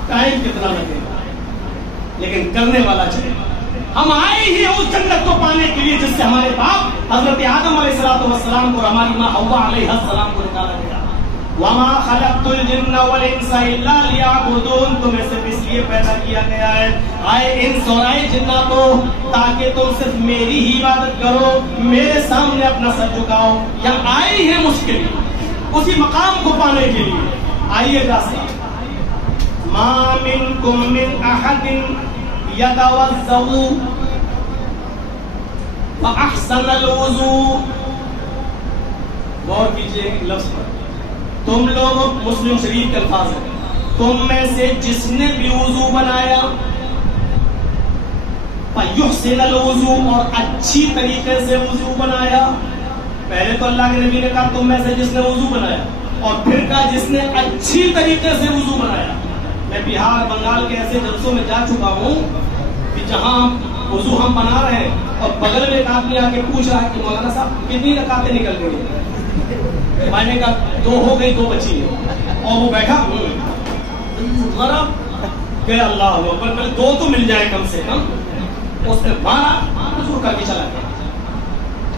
ٹائم کتنا لگے گا, لیکن کرنے والا چلے. ہم آئے ہی اس جنت کو پانے کے لیے جس سے ہمارے باپ حضرت آدم علیہ السلام کو, ہماری ماں حوا علیہ السلام کو نکالا گیا. وما خلقت الجن والانس الا ليعبدون, تمہیں صرف اس لیے پیدا کیا گیا ہے آئے انس اور آئے جناتوں تاکہ تم صرف میری ہی عبادت کرو, میرے سامنے اپنا سر جھکاؤ. یہاں آئے ہی ہے مشکل اسی مقام کو پانے کے لیے. آئیے راستہ. ما منکم من احد یتوضؤ فاحسن الوضوء. غور کیجیے لفظ پر, تم لوگ, مسلم شریف کے الفاظ ہیں, تم میں سے جس نے بھی وضو بنایا فیحسن الوضوء, اور اچھی طریقے سے وضو بنایا. پہلے تو اللہ کے نبی نے کہا تم میں سے جس نے وضو بنایا, اور پھر کہا جس نے اچھی طریقے سے وضو بنایا. میں بہار بنگال کے ایسے جلسوں میں جا چکا ہوں کہ جہاں وضو ہم بنا رہے ہیں اور بغل میں ایک آدمی آ کے پوچھ رہا ہے کہ مولانا صاحب کتنی رکعتیں نکل گئی ہیں. میں نے کہا 2 ہو گئی, 2 بچی ہیں. اور وہ بیٹھا کہ اللہ اکبر, پہلے 2 تو مل جائے کم سے کم. اس نے 12 وضو کر کے چلا گیا.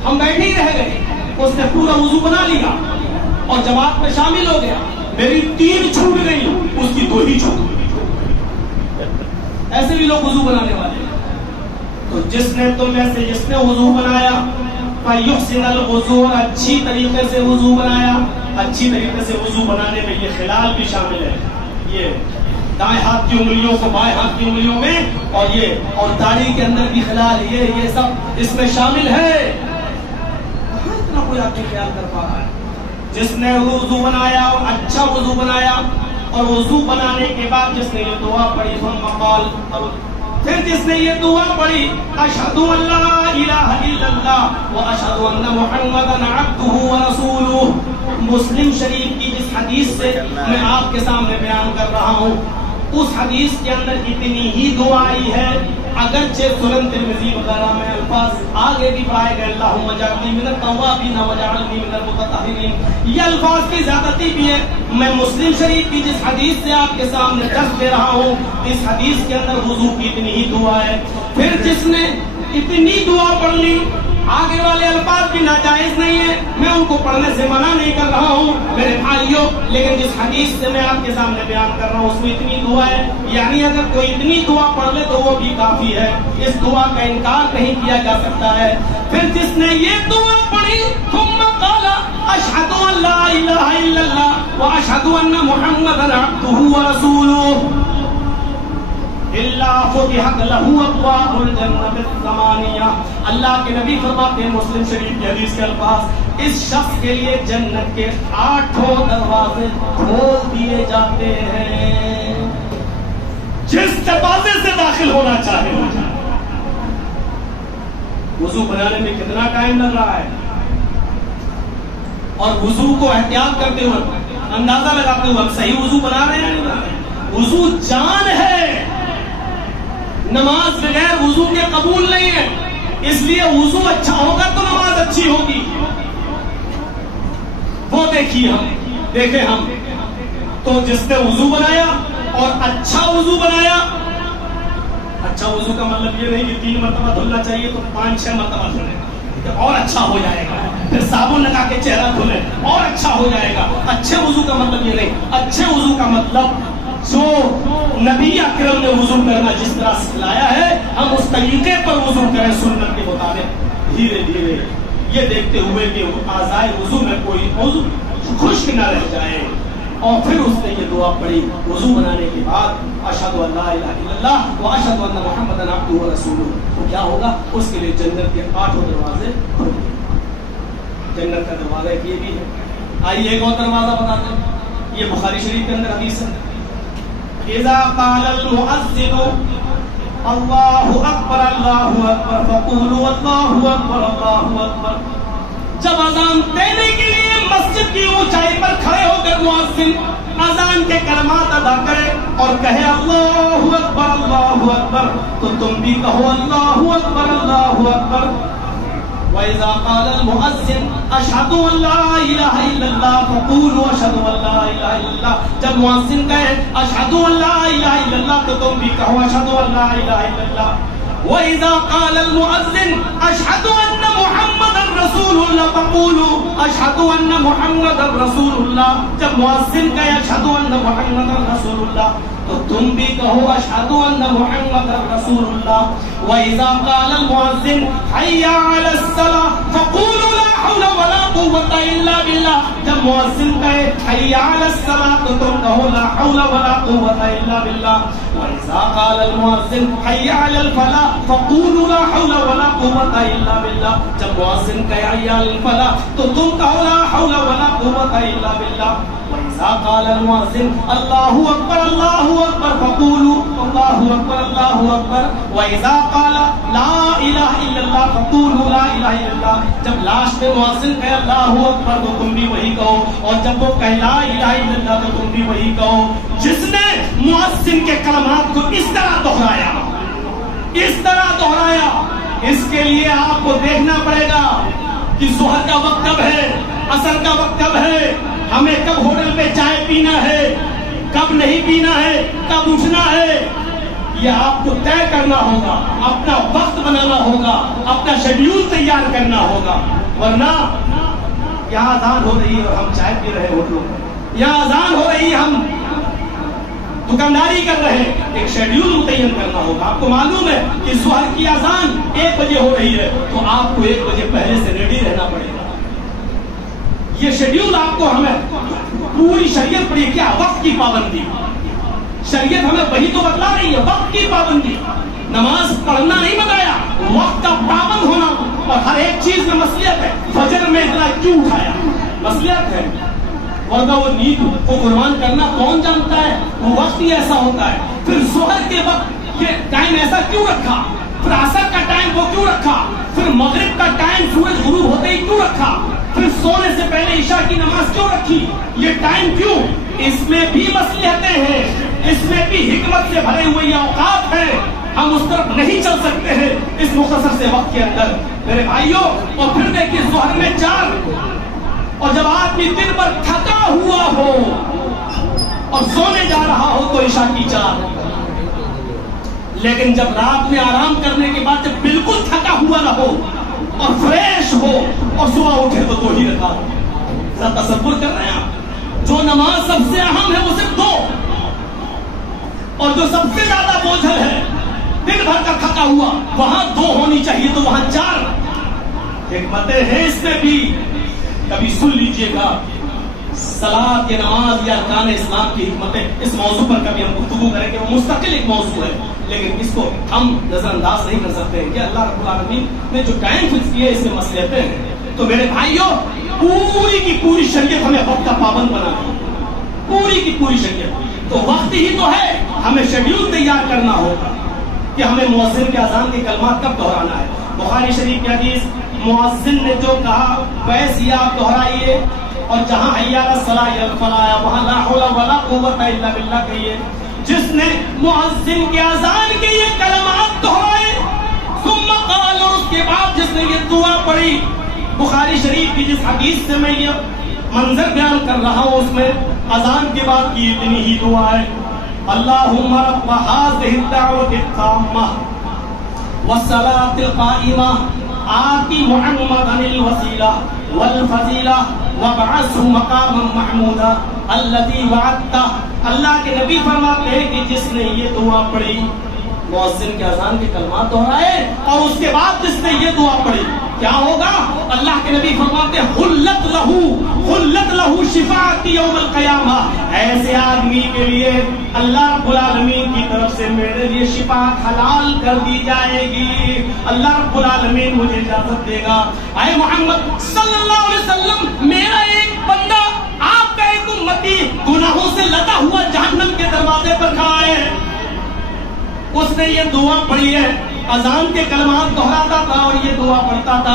ہم بیٹھے ہی رہ گئے. اس نے پورا وضو بنا لیا اور جماعت میں شامل ہو گیا. میری 3 چھوٹ گئی, اس کی 2 ہی چھوٹ گئی. ایسے بھی لوگ وضو بنانے والے ہیں. تو جس نے تم میں سے جس نے وضو بنایا فیحسن الوضوء, اچھی طریقے سے وضو بنایا. اچھی طریقے سے وضو بنانے میں یہ خلال بھی شامل ہے, یہ دائیں ہاتھ کی انگلیوں کو بائیں ہاتھ کی انگلیوں میں, اور داڑھی کے اندر بھی خلال, یہ سب اس میں شامل ہے. اتنا کوئی آپ کے خیال کر پا رہا ہے. جس نے وضو بنایا, اچھا وضو بنایا, اور وضو بنانے کے بعد جس نے یہ دعا پڑھی ثم قال, اور پھر جس نے یہ دعا پڑھی اشہد ان لا الہ الا اللہ واشہد ان محمدا عبدہ ورسولہ. مسلم شریف کی جس حدیث سے میں آپ کے سامنے بیان کر رہا ہوں, اس حدیث کے اندر اتنی ہی دعا آئی ہے. اگرچہ سنن ترمذی وغیرہ میں الفاظ آگے بھی پائے گئے اللہم اجعلنی من التوابین واجعلنی من المتطہرین, یہ الفاظ کی زیادتی بھی ہے. میں مسلم شریف کی جس حدیث سے آپ کے سامنے درس دے رہا ہوں, اس حدیث کے اندر وضو کی اتنی ہی دعا ہے. پھر جس نے اتنی دعا پڑھ لی, آگے والے الفاظ بھی ناجائز نہیں ہے, میں ان کو پڑھنے سے منع نہیں کر رہا ہوں میرے بھائیوں, لیکن جس حدیث سے میں آپ کے سامنے بیان کر رہا ہوں اس میں اتنی دعا ہے. یعنی اگر کوئی اتنی دعا پڑھ لے تو وہ بھی کافی ہے, اس دعا کا انکار نہیں کیا جا سکتا ہے. پھر جس نے یہ دعا پڑھی ثم قال اشہد ان لا الہ الا اللہ واشہد ان محمدا عبدہ ورسولہ اللہ فتحت لہ ابواب الجنۃ الثمانیہ. اللہ کے نبی فرماتے ہیں مسلم شریف کی حدیث کے الفاظ, اس شخص کے لیے جنت کے 8 دروازے کھول دیے جاتے ہیں. جس دروازے سے داخل ہونا چاہے. وضو بنانے میں کتنا ٹائم لگ رہا ہے, اور وضو کو احتیاط کرتے ہوئے, اندازہ لگاتے ہوئے ہم صحیح وضو بنا رہے ہیں. وضو جان ہے, نماز بغیر وضو کے قبول نہیں ہے, اس لیے وضو اچھا ہوگا تو نماز اچھی ہوگی. وہ دیکھیں ہم تو جس نے وضو بنایا اور اچھا وضو بنایا. اچھا وضو کا مطلب یہ نہیں کہ 3 مرتبہ دھلنا چاہیے تو 5-6 مرتبہ دھلیں اور اچھا ہو جائے گا, پھر صابن لگا کے چہرہ دھلیں اور اچھا ہو جائے گا. اچھے وضو کا مطلب یہ نہیں. اچھے وضو کا مطلب جو نبی اکرم نے وضو کرنا جس طرح سکھلایا ہے, ہم اس طریقے پر وضو کریں سنت کے مطابق. دھیرے دھیرے یہ دیکھتے ہوئے کہ اعضائے وضو میں کوئی عضو خشک نہ رہ جائے، اور پھر اس نے یہ دعا پڑھی وضو بنانے کے بعد، اشہد ان لا الہ الا اللہ و اشہد ان محمدا عبدہ و رسولہ، تو کیا ہوگا؟ اس کے لیے جنت کے 8 دروازے کھل گئے۔ جنت کا دروازہ ایک یہ بھی ہے۔ آئیے ایک اور دروازہ بتاتے ہیں، یہ بخاری شریف کے اندر حدیث ہے، اذا قال المؤذن اللہ اکبر اللہ اکبر فقولوا اللہ اکبر اللہ اکبر، جب اذان دینے کے لیے مسجد کی اونچائی پر کھڑے ہو کر مؤذن اذان کے کلمات ادا کرے اور کہے اللہ اکبر، تو تم بھی کہو اللہ اکبر اللہ اکبر۔ وَإِذَا قَالَ الْمُؤَذِّنُ أَشْهَدُ أَن لَّا إِلَٰهَ إِلَّا اللَّهُ فَقُولُوا أَشْهَدُ أَن لَّا إِلَٰهَ إِلَّا اللَّهُ، جب مؤذن کہے أَشْهَدُ أَن لَّا إِلَٰهَ إِلَّا اللَّهُ تو تم بھی کہو أَشْهَدُ أَن لَّا إِلَٰهَ إِلَّا اللَّهُ۔ وَإِذَا قَالَ الْمُؤَذِّنُ أَشْهَدُ أَنَّ مُحَمَّدًا رَّسُولُ اللَّهِ فَقُولُوا أَشْهَدُ أَنَّ مُحَمَّدًا رَّسُولُ اللَّهِ، جب مؤذن کہے أَشْهَدُ أَنَّ مُحَمَّدًا رَّسُولُ اللَّهِ تو تم بھی کہو أَشْهَدُ أَنَّ مُحَمَّدًا رَّسُولُ اللَّهِ۔ وَإِذَا قَالَ الْمُؤَذِّنُ حَيَّ عَلَى الصَّلَاةِ فَقُولُوا لَا حَوْلَ وَلَا قُوَّةَ إِلَّا بِاللَّهِ، جب مؤذن کہے حَيَّ عَلَى الصَّلَاةِ تو تم کہو لا حول ولا قوة إلا بالله۔ وإذا قال المؤذن حي على الفلاح فقولوا لا حول ولا قوة إلا بالله، جب مؤذن کہے حي على الفلاح تو تم کہو لا حول ولا قوة إلا بالله۔ وإذا قال المؤذن الله أكبر الله أكبر فقولوا الله أكبر الله أكبر۔ وإذا قال لا إله إلا الله فقولوا لا إله إلا الله، جب لاسٹ میں مؤذن کہے اللہ اکبر تو تم بھی وہی کہو، اور جب وہ کہے لا الہ الا اللہ تو تم بھی وہی کہو۔ جس نے مؤذن کے کلمات کو اس طرح دہرایا، اس کے لیے آپ کو دیکھنا پڑے گا کہ ظہر کا وقت کب ہے، عصر کا وقت کب ہے، ہمیں کب ہوٹل پہ چائے پینا ہے، کب نہیں پینا ہے، کب اٹھنا ہے، یہ آپ کو طے کرنا ہوگا، اپنا وقت بنانا ہوگا، اپنا شیڈیول تیار کرنا ہوگا، ورنہ یہاں اذان ہو رہی ہے اور ہم چائے پی رہے ہوٹلوں میں، یہاں اذان ہو رہی ہے ہم دکانداری کر رہے ہیں، ایک شیڈیول متعین کرنا ہوگا۔ آپ کو معلوم ہے کہ ظہر کی اذان 1 بجے ہو رہی ہے تو آپ کو 1 بجے پہلے سے ریڈی رہنا پڑے گا۔ یہ شیڈیول آپ کو ہمیں پوری شریعت پڑھی، کیا وقت کی پابندی، شریعت ہمیں وہی تو بتلا رہی ہے، وقت کی پابندی، نماز پڑھنا نہیں بتایا، وقت کا پابند ہونا، اور ہر ایک چیز میں مصلحت ہے۔ فجر میں اتنا کیوں اٹھایا، مصلحت ہے، ورنہ وہ نیند کو قربان کرنا کون جانتا ہے، وہ وقت ہی ایسا ہوتا ہے۔ پھر ظہر کے وقت یہ ٹائم ایسا کیوں رکھا، پھر عصر کا ٹائم وہ کیوں رکھا، پھر مغرب کا ٹائم سورج غروب ہوتے ہی کیوں رکھا، پھر سونے سے پہلے عشاء کی نماز کیوں رکھی، یہ ٹائم کیوں؟ اس میں بھی مصلحتیں ہیں، اس میں بھی حکمت سے بھرے ہوئے یہ اوقات ہیں، ہم اس طرف نہیں چل سکتے ہیں اس مختصر سے وقت کے اندر میرے بھائیوں۔ اور پھر دیکھیے ظہر میں 4، اور جب آدمی دن بھر تھکا ہوا ہو اور سونے جا رہا ہو تو عشاء کی 4، لیکن جب رات میں آرام کرنے کے بعد جب بالکل تھکا ہوا نہ ہو اور فریش ہو اور صبح اٹھے تو 2 ہی رکعت۔ ذرا تصور کر رہے ہیں آپ، جو نماز سب سے اہم ہے وہ صرف 2، اور جو سب سے زیادہ بوجھل ہے دن بھر کا تھکا ہوا وہاں 2 ہونی چاہیے تو وہاں 4۔ حکمتیں ہیں اس میں بھی، کبھی سن لیجئے گا، صلاۃ یا نماز یا ارکان اسلام کی حکمتیں، اس موضوع پر کبھی ہم گفتگو کریں گے، وہ مستقل ایک موضوع ہے، لیکن اس کو ہم نظر انداز نہیں کر سکتے ہیں کہ اللہ رب العالمین نے جو ٹائم فکس کیے اس میں مصلحتیں ہیں۔ تو میرے بھائیوں، پوری کی پوری شریعت ہمیں وقت کا پابند بنا دی، پوری کی پوری شریعت، تو وقت ہی تو ہے، ہمیں شیڈیول تیار کرنا ہوگا کہ ہمیں مؤذن کے اذان کے کلمات کب دہرانا ہے۔ بخاری شریف کی حدیث، مؤذن نے جو کہا ویسے ہی آپ دہرائیے، اور جہاں حی علی الصلاۃ یا الفلاح وہاں لا حول ولا قوۃ الا باللہ کہیے۔ جس نے مؤذن کے اذان کے یہ کلمات دہرائے ثم قال، اور اس کے بعد جس نے یہ دعا پڑھی، بخاری شریف کی جس حدیث سے میں یہ منظر بیان کر رہا ہوں اس میں اذان کے بعد کی اتنی ہی دعا ہے، اللہم رب هذه الدعوة التامة والصلاة القائمة آتی محمدا الوسیلہ والفضیلہ وابعثہ مقاما محمودا الذی وعدتہ۔ اللہ کے نبی فرماتے ہیں کہ جس نے یہ دعا پڑھی مؤذن کے اذان کے کلمات دہرائے اور اس کے بعد جس نے یہ دعا پڑھی کیا ہوگا؟ اللہ کے نبی فرماتے ہیں خلت لہو شفاعت یوم القیامہ، ایسے آدمی کے لیے اللہ رب العالمین کی طرف سے میرے لیے شفاعت حلال کر دی جائے گی۔ اللہ رب العالمین مجھے اجازت دے گا، اے محمد صلی اللہ علیہ وسلم، میرا ایک بندہ آپ کا ایک امتی گناہوں سے لدا ہوا جہنم کے دروازے پر کھڑا ہے، اس نے یہ دعا پڑھی ہے، اذان کے کلمات دہراتا تھا اور یہ دعا پڑھتا تھا،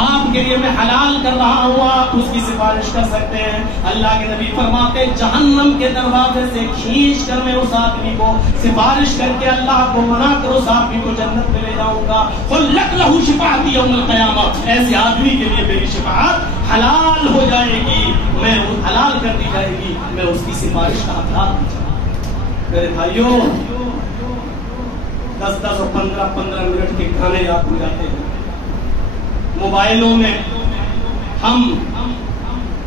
آپ کے لیے میں حلال کر رہا ہوں، آپ اس کی سفارش کر سکتے ہیں۔ اللہ کے نبی فرماتے جہنم کے دروازے سے کھینچ کر میں اس آدمی کو سفارش کر کے اللہ کو منع کر اس آدمی کو جنت میں لے جاؤں گا۔ خلت لہو شفاعت یوم القیامہ، ایسے آدمی کے لیے میری شفاعت حلال ہو جائے گی، میں حلال کر دی جائے گی، میں اس کی سفارش کا حقدار ہوں۔ میرے بھائیوں، 10 اور 15 منٹ کے گانے یاد ہو جاتے ہیں، موبائلوں میں ہم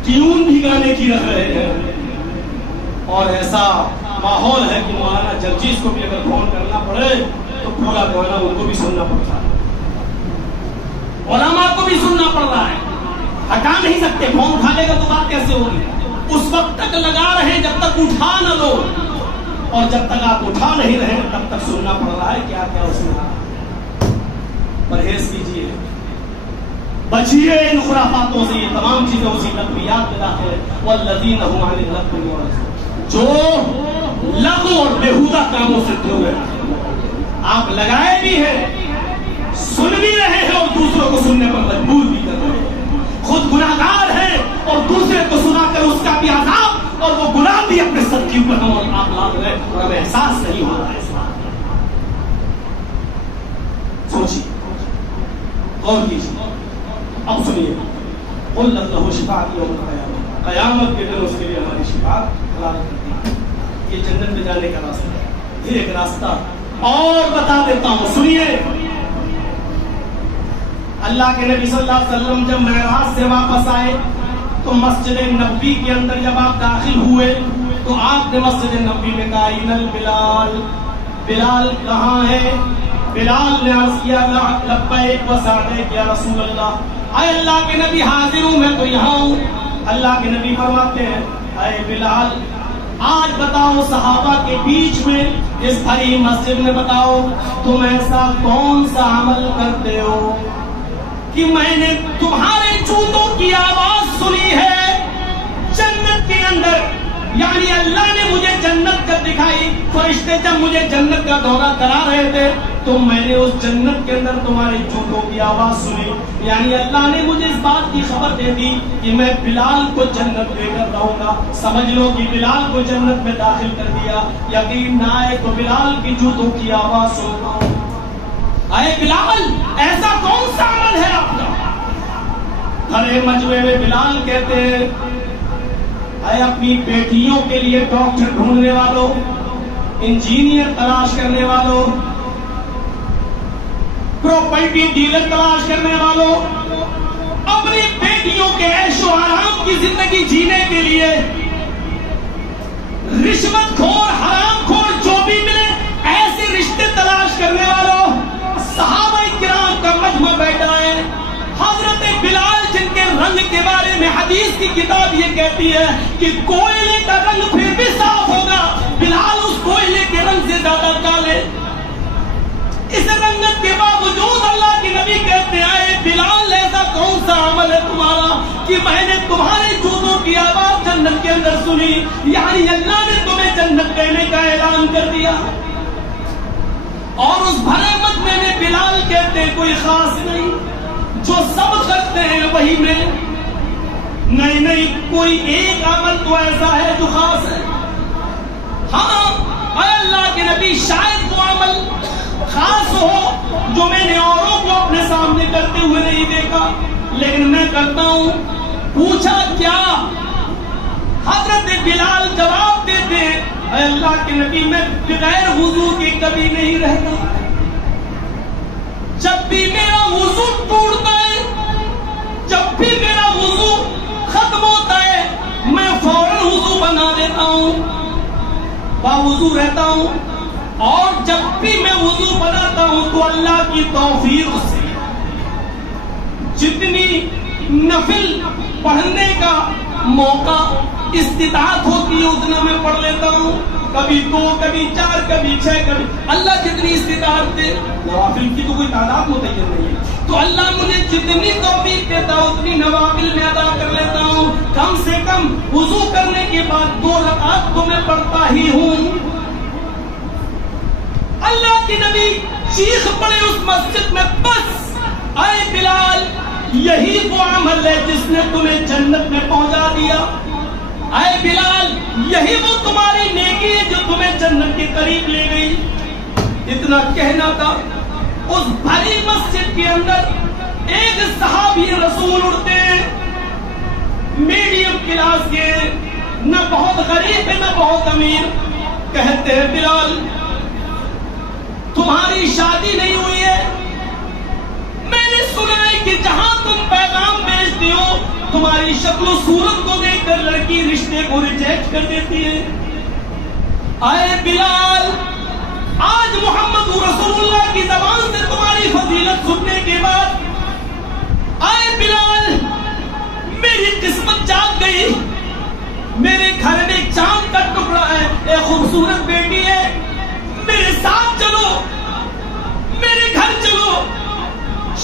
ٹیون بھی گانے کی رکھ رہے ہیں، اور ایسا ماحول ہے کہ مولانا جرجیز کو بھی اگر فون کرنا پڑے تو پورا گانا ان کو بھی سننا پڑتا ہے، علماء کو بھی سننا پڑ رہا ہے، ہٹا نہیں سکتے، فون اٹھا لے گا تو بات کیسے ہوگی؟ اس وقت تک لگا رہے جب تک اٹھا نہ لو، اور جب تک آپ اٹھا نہیں رہے تب تک سننا پڑ رہا ہے کیا کیا اس میں۔ پرہیز کیجیے، بچیے ان خرافاتوں سے، یہ تمام چیزیں اسی تقویات میں داخل ہے۔ والذین هم عن اللغو معرضون، جو لغو اور بیہودہ کاموں سے دور ہیں، آپ لگائے بھی ہیں، سن بھی رہے ہیں اور دوسروں کو سننے پر مجبور بھی کر رہے ہیں، خود گناہگار ہیں اور دوسرے کو سنا کر اس کا بھی عذاب اور وہ گناہ بھی اپنے سر کے اوپر ہم آپ لاد رہے اور ہمیں احساس نہیں ہو رہا ہے اس بات۔ سوچیے، غور کیجیے، اب سنیے، قلت لہو شفاعت یوم القیامہ، قیامت کے دن اس کے لیے ہماری شفاعت حلال کر دی۔ یہ جنت میں جانے کا راستہ ہے۔ پھر ایک راستہ اور بتا دیتا ہوں، سنیے۔ اللہ کے نبی صلی اللہ علیہ وسلم جب معراج سے واپس آئے تو مسجد نبوی کے اندر جب آپ داخل ہوئے تو آپ نے مسجد نبوی میں کہا این البلال، بلال کہاں ہے؟ بلال نے عرض کیا لبیک و سعدیک یا رسول اللہ، اے اللہ کے نبی حاضر ہوں، میں تو یہاں ہوں۔ اللہ کے نبی فرماتے ہیں اے بلال، آج بتاؤ صحابہ کے بیچ میں اس بھری مسجد میں بتاؤ تم ایسا کون سا عمل کرتے ہو کہ میں نے تمہارے جوتوں کی آواز سنی ہے جنت کے اندر؟ یعنی اللہ نے مجھے جنت جب دکھائی، فرشتے جب مجھے جنت کا دورہ کرا رہے تھے تو میں نے اس جنت کے اندر تمہارے جوتوں کی آواز سنی، یعنی اللہ نے مجھے اس بات کی خبر دے دی کہ میں بلال کو جنت لے کر رہوں گا۔ سمجھ لو کہ بلال کو جنت میں داخل کر دیا، یقین نہ آئے تو بلال کی جوتوں کی آواز سنتا ہوں۔ اے بلال، ایسا کون سا عمل ہے آپ کا؟ کھڑے مجمع میں بلال کہتے ہیں اے اپنی بیٹیوں کے لیے ڈاکٹر ڈھونڈنے والوں، انجینئر تلاش کرنے والوں، پراپرٹی ڈیلر تلاش کرنے والوں، اپنی بیٹیوں کے عیش و آرام کی زندگی جینے کے لیے رشوت خور، حرام خور جو بھی ملے ایسے رشتے تلاش کرنے والوں، صحابہ کرام کا مجمع بیٹھا ہے۔ حضرت بلال جن کے رنگ کے بارے میں حدیث کی کتاب یہ کہتی ہے کہ کوئلے کا رنگ پھر بھی صاف ہوگا، بلال اس کوئلے کے رنگ سے زیادہ کالے۔ اس رنگت کے باوجود اللہ کے نبی کہتے ہیں بلال، ایسا کون سا عمل ہے تمہارا کہ میں نے تمہارے جوتوں کی آواز جنت کے اندر سنی؟ یعنی اللہ نے تمہیں جنت دینے کا اعلان کر دیا۔ اور اس بھرے مجمع میں بلال کہتے ہیں کوئی خاص نہیں، جو سب کرتے ہیں وہی میں، نہیں کوئی ایک عمل تو ایسا ہے جو خاص ہے۔ ہاں اے اللہ کے نبی، شاید وہ عمل خاص ہو جو میں نے اوروں کو اپنے سامنے کرتے ہوئے نہیں دیکھا، لیکن میں کرتا ہوں۔ پوچھا کیا؟ حضرت بلال جواب دیتے ہیں اے اللہ کے نبی، میں بغیر وضو کے کبھی نہیں رہتا، جب بھی میرا وضو ٹوٹتا ہے، جب بھی میرا وضو ختم ہوتا ہے میں فوراً وضو بنا دیتا ہوں، باوضو رہتا ہوں، اور جب بھی میں وضو توفیق سے جتنی نفل پڑھنے کا موقع استطاعت ہوتی ہے اتنا میں پڑھ لیتا ہوں. کبھی 2 کبھی 4 کبھی 6 کبھی اللہ جتنی استطاعت دے. نوافل کی تو کوئی تعداد متعین نہیں ہے, تو اللہ مجھے جتنی توفیق دیتا ہوں اتنی نوافل میں ادا کر لیتا ہوں. کم سے کم وضو کرنے کے بعد 2 رکعت تو میں پڑھتا ہی ہوں. اللہ کے نبی چیخ پڑے اس مسجد میں, بس اے بلال یہی وہ عمل ہے جس نے تمہیں جنت میں پہنچا دیا. اے بلال یہی وہ تمہاری نیکی ہے جو تمہیں جنت کے قریب لے گئی. اتنا کہنا تھا. اس بھری مسجد کے اندر ایک صحابی رسول اٹھتے ہیں, میڈیم کلاس کے, نہ بہت غریب ہے نہ بہت امیر. کہتے ہیں بلال تمہاری شادی نہیں ہوئی ہے, میں نے سنا ہے کہ جہاں تم پیغام بھیجتے ہو تمہاری شکل و صورت کو دیکھ کر لڑکی رشتے کو ریجیکٹ کر دیتی ہے. اے بلال آج محمد رسول اللہ کی زبان سے تمہاری فضیلت سننے کے بعد اے بلال میری قسمت جاگ گئی. میرے گھر میں ایک چاند کا ٹکڑا ہے, ایک خوبصورت بیٹی ہے, میرے ساتھ چلو, میرے گھر چلو.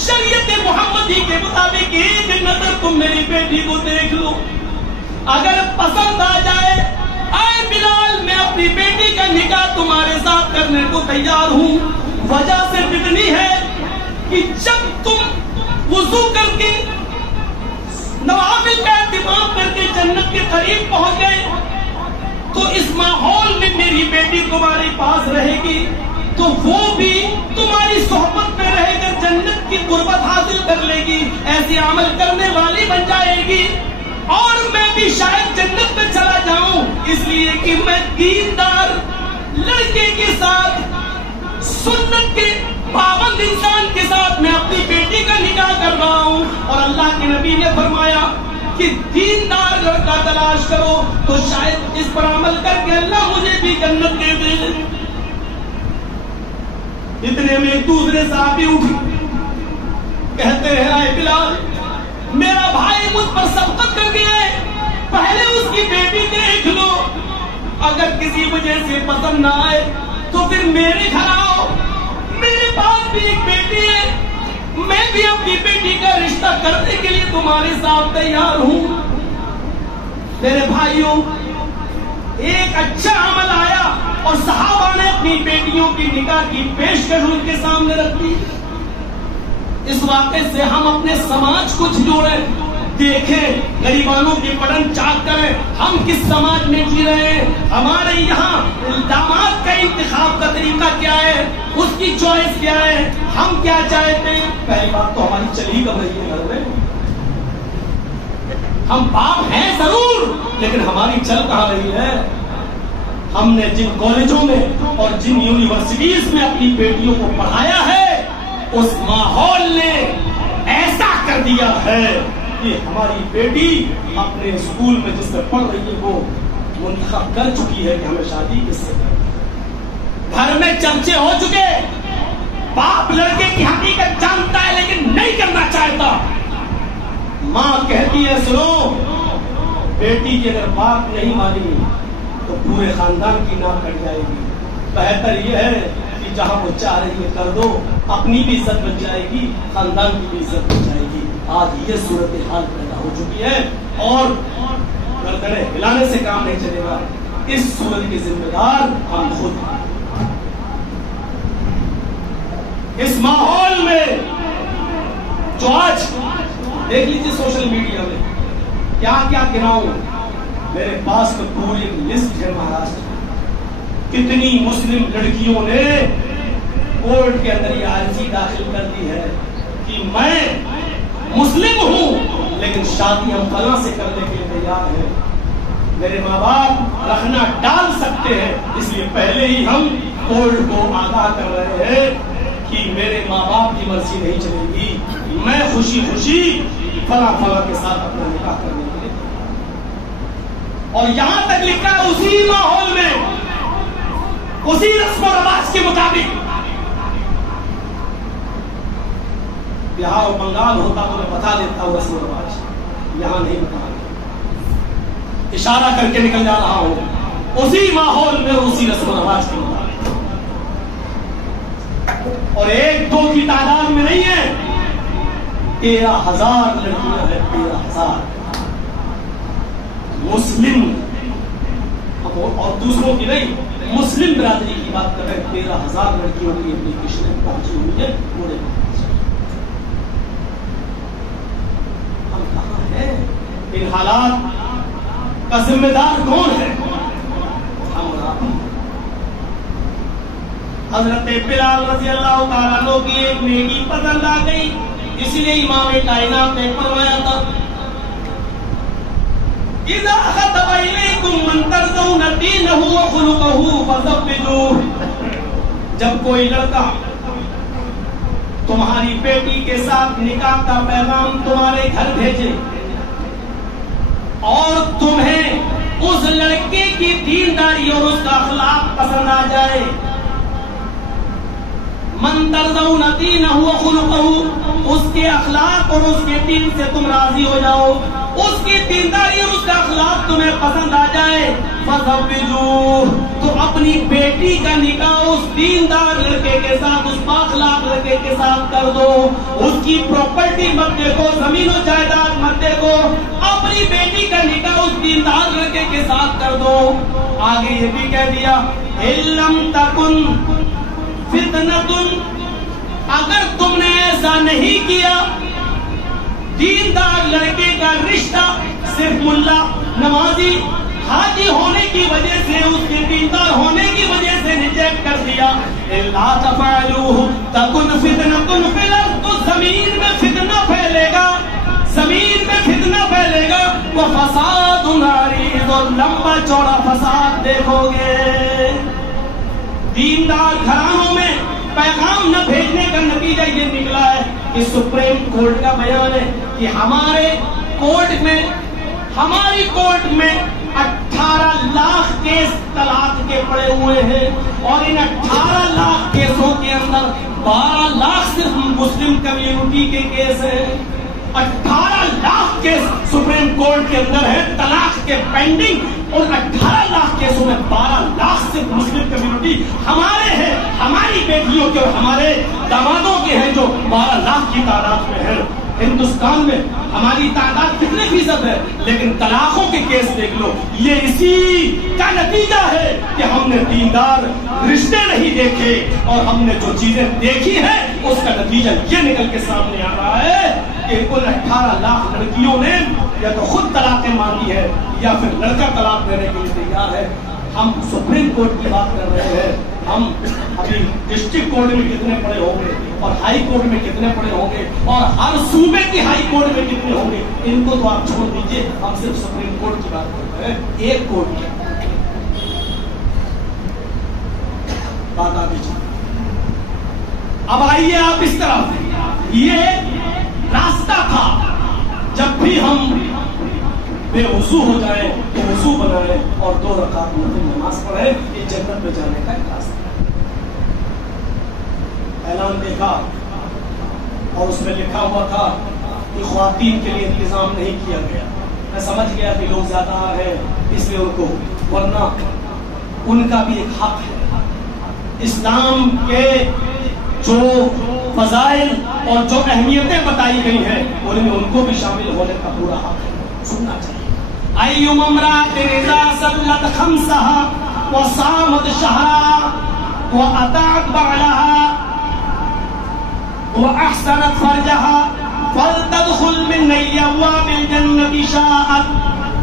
شریعت محمدی کے مطابق ایک نظر تم میری بیٹی کو دیکھ لو, اگر پسند آ جائے اے بلال میں اپنی بیٹی کا نکاح تمہارے ساتھ کرنے کو تیار ہوں. وجہ صرف اتنی ہے کہ جب تم وضو کر کے نوافل کا اہتمام کر کے جنت کے قریب پہنچ گئے تو اس ماحول میں میری بیٹی تمہارے پاس رہے گی تو وہ بھی تمہاری صحبت میں رہے کر جنت کی قربت حاصل کر لے گی, ایسے عمل کرنے والی بن جائے گی. اور میں بھی شاید جنت میں چلا جاؤں اس لیے کہ میں دیندار لڑکے کے ساتھ, سنت کے پابند انسان کے ساتھ میں اپنی بیٹی کا نکاح کر رہا ہوں. اور اللہ کے نبی نے فرمایا کہ دیندار لڑکا تلاش کرو تو شاید اس پر عمل کر کے اللہ مجھے بھی جنت دے دے. اتنے میں ایک دوسرے صحابی اٹھ کہتے ہیں اے بلال میرا بھائی مجھ پر سبقت کر گیا ہے, پہلے اس کی بیٹی دیکھ لو, اگر کسی وجہ سے پسند نہ آئے تو پھر میرے گھر آؤ, میرے پاس بھی ایک بیٹی ہے, میں بھی اپنی بیٹی کا رشتہ کرنے کے لیے تمہارے ساتھ تیار ہوں. میرے بھائیوں ایک اچھا عمل آیا اور صحابہ نے اپنی بیٹیوں کی نکاح کی پیشکش ان کے سامنے رکھ دی. اس واقعے سے ہم اپنے سماج کو جھنجوڑیں, دیکھیں غریبانوں کی پڑھن چاک کریں ہم کس سماج میں جی رہے ہیں. ہمارے یہاں داماد کا انتخاب کا طریقہ کیا ہے, اس کی چوائس کیا ہے, ہم کیا چاہتے ہیں. پہلی بات تو ہماری چلی کب رہی ہے گھر میں, ہم باپ ہیں ضرور لیکن ہماری چل کہاں رہی ہے. ہم نے جن کالجوں میں اور جن یونیورسٹیز میں اپنی بیٹیوں کو پڑھایا ہے اس ماحول نے ایسا کر دیا ہے کہ ہماری بیٹی اپنے اسکول میں جس سے پڑھ رہی ہے وہ منتخب کر چکی ہے کہ ہمیں شادی کس سے کریں. گھر میں چرچے ہو چکے, باپ لڑکے کی حقیقت جانتا ہے لیکن نہیں کرنا چاہتا. ماں کہتی ہے سنو بیٹی کی اگر بات نہیں مانی تو پورے خاندان کی ناک کٹ جائے گی, بہتر یہ ہے کہ جہاں وہ چاہ رہی ہے کر دو, اپنی بھی عزت بچ جائے گی خاندان کی بھی عزت بچ جائے گی. آج یہ صورتحال پیدا ہو چکی ہے اور گردنیں ہلانے سے کام نہیں چلے گا. اس صورت کے ذمہ دار ہم خود ہیں. اس ماحول میں جو آج دیکھ لیجیے سوشل میڈیا میں کیا کیا گراؤں, میرے پاس تو پوری لسٹ ہے مہاراشٹر کتنی مسلم لڑکیوں نے کورٹ کے اندر یہ عرضی داخل کر دی ہے کہ میں مسلم ہوں لیکن شادی ہم فلاں سے کرنے کے لیے تیار ہیں. میرے ماں باپ رکھنا ڈال سکتے ہیں اس لیے پہلے ہی ہم کورٹ کو آگاہ کر رہے ہیں کہ میرے ماں باپ کی مرضی نہیں چلے گی, میں خوشی خوشی فلاں فلاں کے ساتھ اپنا نکاح کرنے کے لیے. اور یہاں تک لکھا ہے اسی ماحول میں اسی رسم و رواج کے مطابق بہار اور بنگال ہوتا تو میں بتا دیتا ہوں رسم و رواج، یہاں نہیں بتا، اشارہ کر کے نکل جا رہا ہوں اسی ماحول میں اسی رسم و رواج کے مطابق، اور ایک دو کی تعداد میں نہیں ہے، 13,000 لڑکیاں ہیں، 13,000 مسلم، اور دوسروں کی نہیں، مسلم برادری کی بات کر رہے ہیں، 13,000 لڑکیوں کی اپلیکیشن پہنچی ہوئی ہے پورے۔ ہم کہاں ہیں؟ ان حالات کا ذمہ دار کون ہے؟ ہم اور آپ۔ حضرت بلال رضی اللہ تعالیٰ عنہ کی ایک نیکی پسند آ گئی، اس لیے امام کائنات نے فرمایا تھا اذا خطب الیکم من ترضون دینہ وخلقہ فزوجوہ، جب کوئی لڑکا تمہاری بیٹی کے ساتھ نکاح کا پیغام تمہارے گھر بھیجے اور تمہیں اس لڑکے کی دینداری اور اس کا اخلاق پسند آ جائے، من ترضون دینہ وخلقہ، اس کے اخلاق اور اس کے دین سے تم راضی ہو جاؤ، اس کی دینداری اور اس کا اخلاق تمہیں پسند آ جائے، فزوجوہ، تو اپنی بیٹی کا نکاح اس دیندار لڑکے کے ساتھ، اس بااخلاق لڑکے کے ساتھ کر دو، اس کی پراپرٹی مت دیکھو، زمین و جائیداد مت دیکھو، اپنی بیٹی کا نکاح اس دیندار لڑکے کے ساتھ کر دو۔ آگے یہ بھی کہہ دیا اِلَّمْ تَكُنْ فتنتن، اگر تم نے ایسا نہیں کیا، دیندار لڑکے کا رشتہ صرف ملا نمازی حاجی ہونے کی وجہ سے، اس کے دیندار ہونے کی وجہ سے ریجیکٹ کر دیا، الا تفعلوہ تکن فتنۃ فی الارض، تو زمین میں فتنہ پھیلے گا، زمین میں فتنہ پھیلے گا، وفساد عریض، اور لمبا چوڑا فساد دیکھو گے۔ دیندار گھرانوں میں پیغام نہ بھیجنے کا نتیجہ یہ نکلا ہے کہ سپریم کورٹ کا بیان ہے کہ ہماری کورٹ میں 18 لاکھ کیس طلاق کے پڑے ہوئے ہیں، اور ان 18 لاکھ کیسوں کے اندر 12 لاکھ صرف مسلم کمیونٹی کے کیس ہیں۔ 18 لاکھ کیس سپریم کورٹ کے اندر ہے طلاق کے پینڈنگ، اور 18 لاکھ کیسوں میں 12 لاکھ صرف مسلم کمیونٹی ہمارے ہیں، ہماری بیٹیوں کے اور ہمارے دامادوں کے ہیں، جو 12 لاکھ کی تعداد میں ہیں۔ ہندوستان میں ہماری تعداد کتنے فیصد ہے، لیکن طلاقوں کے کیس دیکھ لو، یہ اسی کا نتیجہ ہے کہ ہم نے دیندار رشتے نہیں دیکھے، اور ہم نے جو چیزیں دیکھی ہیں اس کا نتیجہ یہ نکل کے سامنے آ رہا ہے کہ کل 18 لاکھ لڑکیوں نے یا تو خود طلاقیں مانگی ہے یا پھر لڑکا طلاق دینے کے لیے تیار ہے۔ ہم سپریم کورٹ کی بات کر رہے ہیں، ہم ابھی ڈسٹرکٹ کورٹ میں کتنے پڑے ہوں گے اور ہائی کورٹ میں کتنے پڑے ہوں گے، اور ہر صوبے کی ہائی کورٹ میں کتنے ہوں گے، ان کو تو آپ چھوڑ دیجئے، ہم صرف سپریم کورٹ کی بات کر رہے ہیں، ایک کورٹ کی بات آ دیجیے۔ اب آئیے آپ اس طرف، یہ راستہ تھا، جب بھی ہم بے وضو ہو جائے تو وضو بنائے اور 2 رکعت نفل نماز پڑھے، یہ جنت میں جانے کا ایک راستہ ہے۔ اعلان دیکھا اور اس میں لکھا ہوا تھا کہ خواتین کے لیے انتظام نہیں کیا گیا، میں سمجھ گیا کہ لوگ زیادہ آ رہے ہیں اس لیے ان کو، ورنہ ان کا بھی ایک حق ہے، اسلام کے جو فضائل اور جو اہمیتیں بتائی گئی ہیں ان میں ان کو بھی شامل ہونے کا پورا حق ہے، سننا چاہیے۔ ایما امرأۃ اذا صلت خمسها وصامت شهرها واطاعت بعلها واحسنت فرجها فلتدخل من ابواب الجنة شاءت،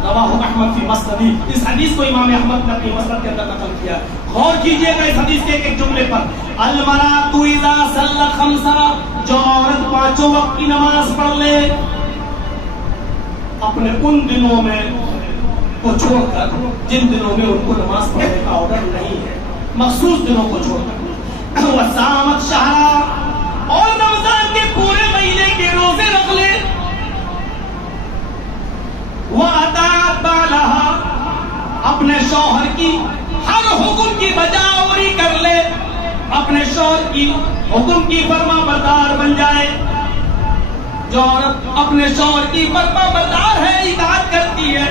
رواہ احمد فی مسندی۔ اس حدیث کو امام احمد نے اپنی مسند کے اندر نقل کیا۔ غور کیجئے گا اس حدیث کے ایک جملے پر، المرأۃ اذا صلت خمسا، جو عورت 5 وقت کی نماز پڑھ لے اپنے ان دنوں میں کو چھوڑ کر جن دنوں میں ان کو نماز پڑھنے کا آرڈر نہیں ہے، مخصوص دنوں کو چھوڑ کر، وصامت شہرا، اور رمضان کے پورے مہینے کے روزے رکھ لے، وَأَطَاعَتْ بَعْلَهَا، اپنے شوہر کی ہر حکم کی بجاوری کر لے، اپنے شوہر کی حکم کی فرما بردار بن جائے، جو عورت اپنے شوہر کی فرما بردار ہے، اطاعت کرتی ہے،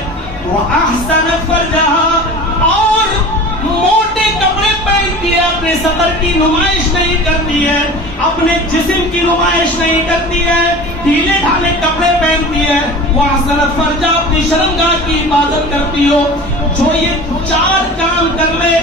وہ احسنت فرجہا، اور موٹے کپڑے پہنتی ہے، اپنے سطر کی نمائش نہیں کرتی ہے، اپنے جسم کی نمائش نہیں کرتی ہے، ڈھیلے ڈھالے کپڑے پہنتی ہے، وہ احسنت فرجہ، اپنی شرمگاہ کی حفاظت کرتی ہو، جو یہ 4 کام کر لے،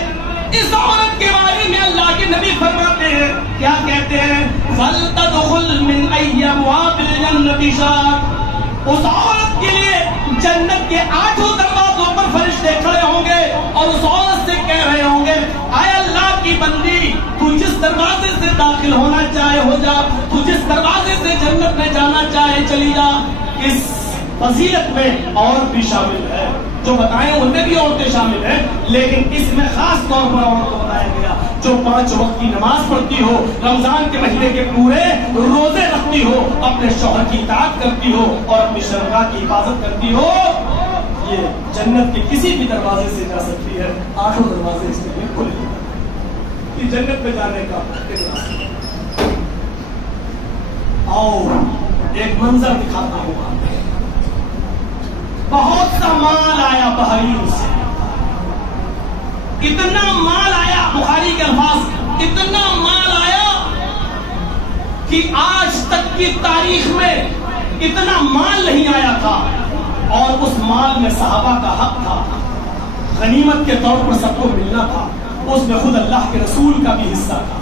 اس عورت کے بارے میں اللہ کے نبی فرماتے ہیں، کیا کہتے ہیں؟ فَلْتَدْخُلْ مِنْ أَيِّ أَبْوَابِ الْجَنَّةِ شَاءَتْ، اس عورت کے لیے جنت کے 8 دروازوں پر فرشتے کھڑے ہوں گے اور اس عورت سے کہہ رہے ہوں گے، اے اللہ کی بندی، تو جس دروازے سے داخل ہونا چاہے ہو جا، تو جس دروازے سے جنت میں جانا چاہے چلی جا۔ اس فضیلت میں عورت بھی شامل ہے، جو بتائیں ان میں بھی عورتیں شامل ہیں، لیکن اس میں خاص طور پر عورت کو بتایا گیا جو 5 وقت کی نماز پڑھتی ہو، رمضان کے مہینے کے پورے روزے رکھتی ہو، اپنے شوہر کی اطاعت کرتی ہو اور اپنی شرمگاہ کی حفاظت کرتی ہو، یہ جنت کے کسی بھی دروازے سے جا سکتی ہے۔ 8 دروازے اس کے لیے کھلے ہیں، یہ جنت میں جانے کا راستہ۔ اور ایک منظر دکھاتا ہوں، بہت سا مال آیا بحرین سے، اتنا مال آیا، بخاری کے الفاظ، اتنا مال آیا کہ آج تک کی تاریخ میں اتنا مال نہیں آیا تھا، اور اس مال میں صحابہ کا حق تھا، غنیمت کے طور پر سب کو ملنا تھا، اس میں خود اللہ کے رسول کا بھی حصہ تھا۔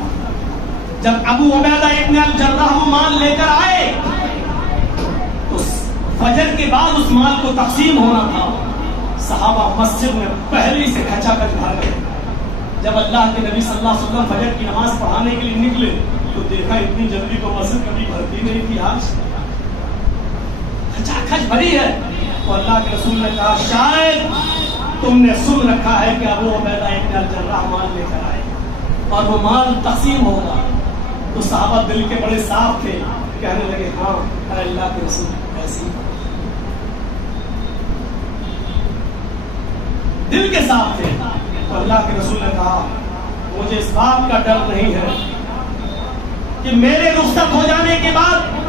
جب ابو عبیدہ ابن الجراح وہ مال لے کر آئے، فجر کے بعد اس مال کو تقسیم ہونا تھا، صحابہ مسجد میں پہلے سے کھچا کچ بھر گئے۔ جب اللہ کے نبی صلی اللہ علیہ وسلم فجر کی نماز پڑھانے کے لیے نکلے تو دیکھا اتنی جلدی تو مسجد کبھی بھرتی نہیں تھی، آج کھچا کھچ بھری ہے۔ تو اللہ کے رسول نے کہا، شاید تم نے سن رکھا ہے کہ ابو عبیدہ ابن الجراح مال لے کر آئے اور وہ مال تقسیم ہوگا۔ تو صحابہ دل کے بڑے صاف تھے، کہنے لگے، ہاں اے اللہ کے رسول، ایسی دل کے ساتھ تھے۔ تو اللہ کے رسول نے کہا، مجھے اس بات کا ڈر نہیں ہے کہ میرے رخصت ہو جانے کے بعد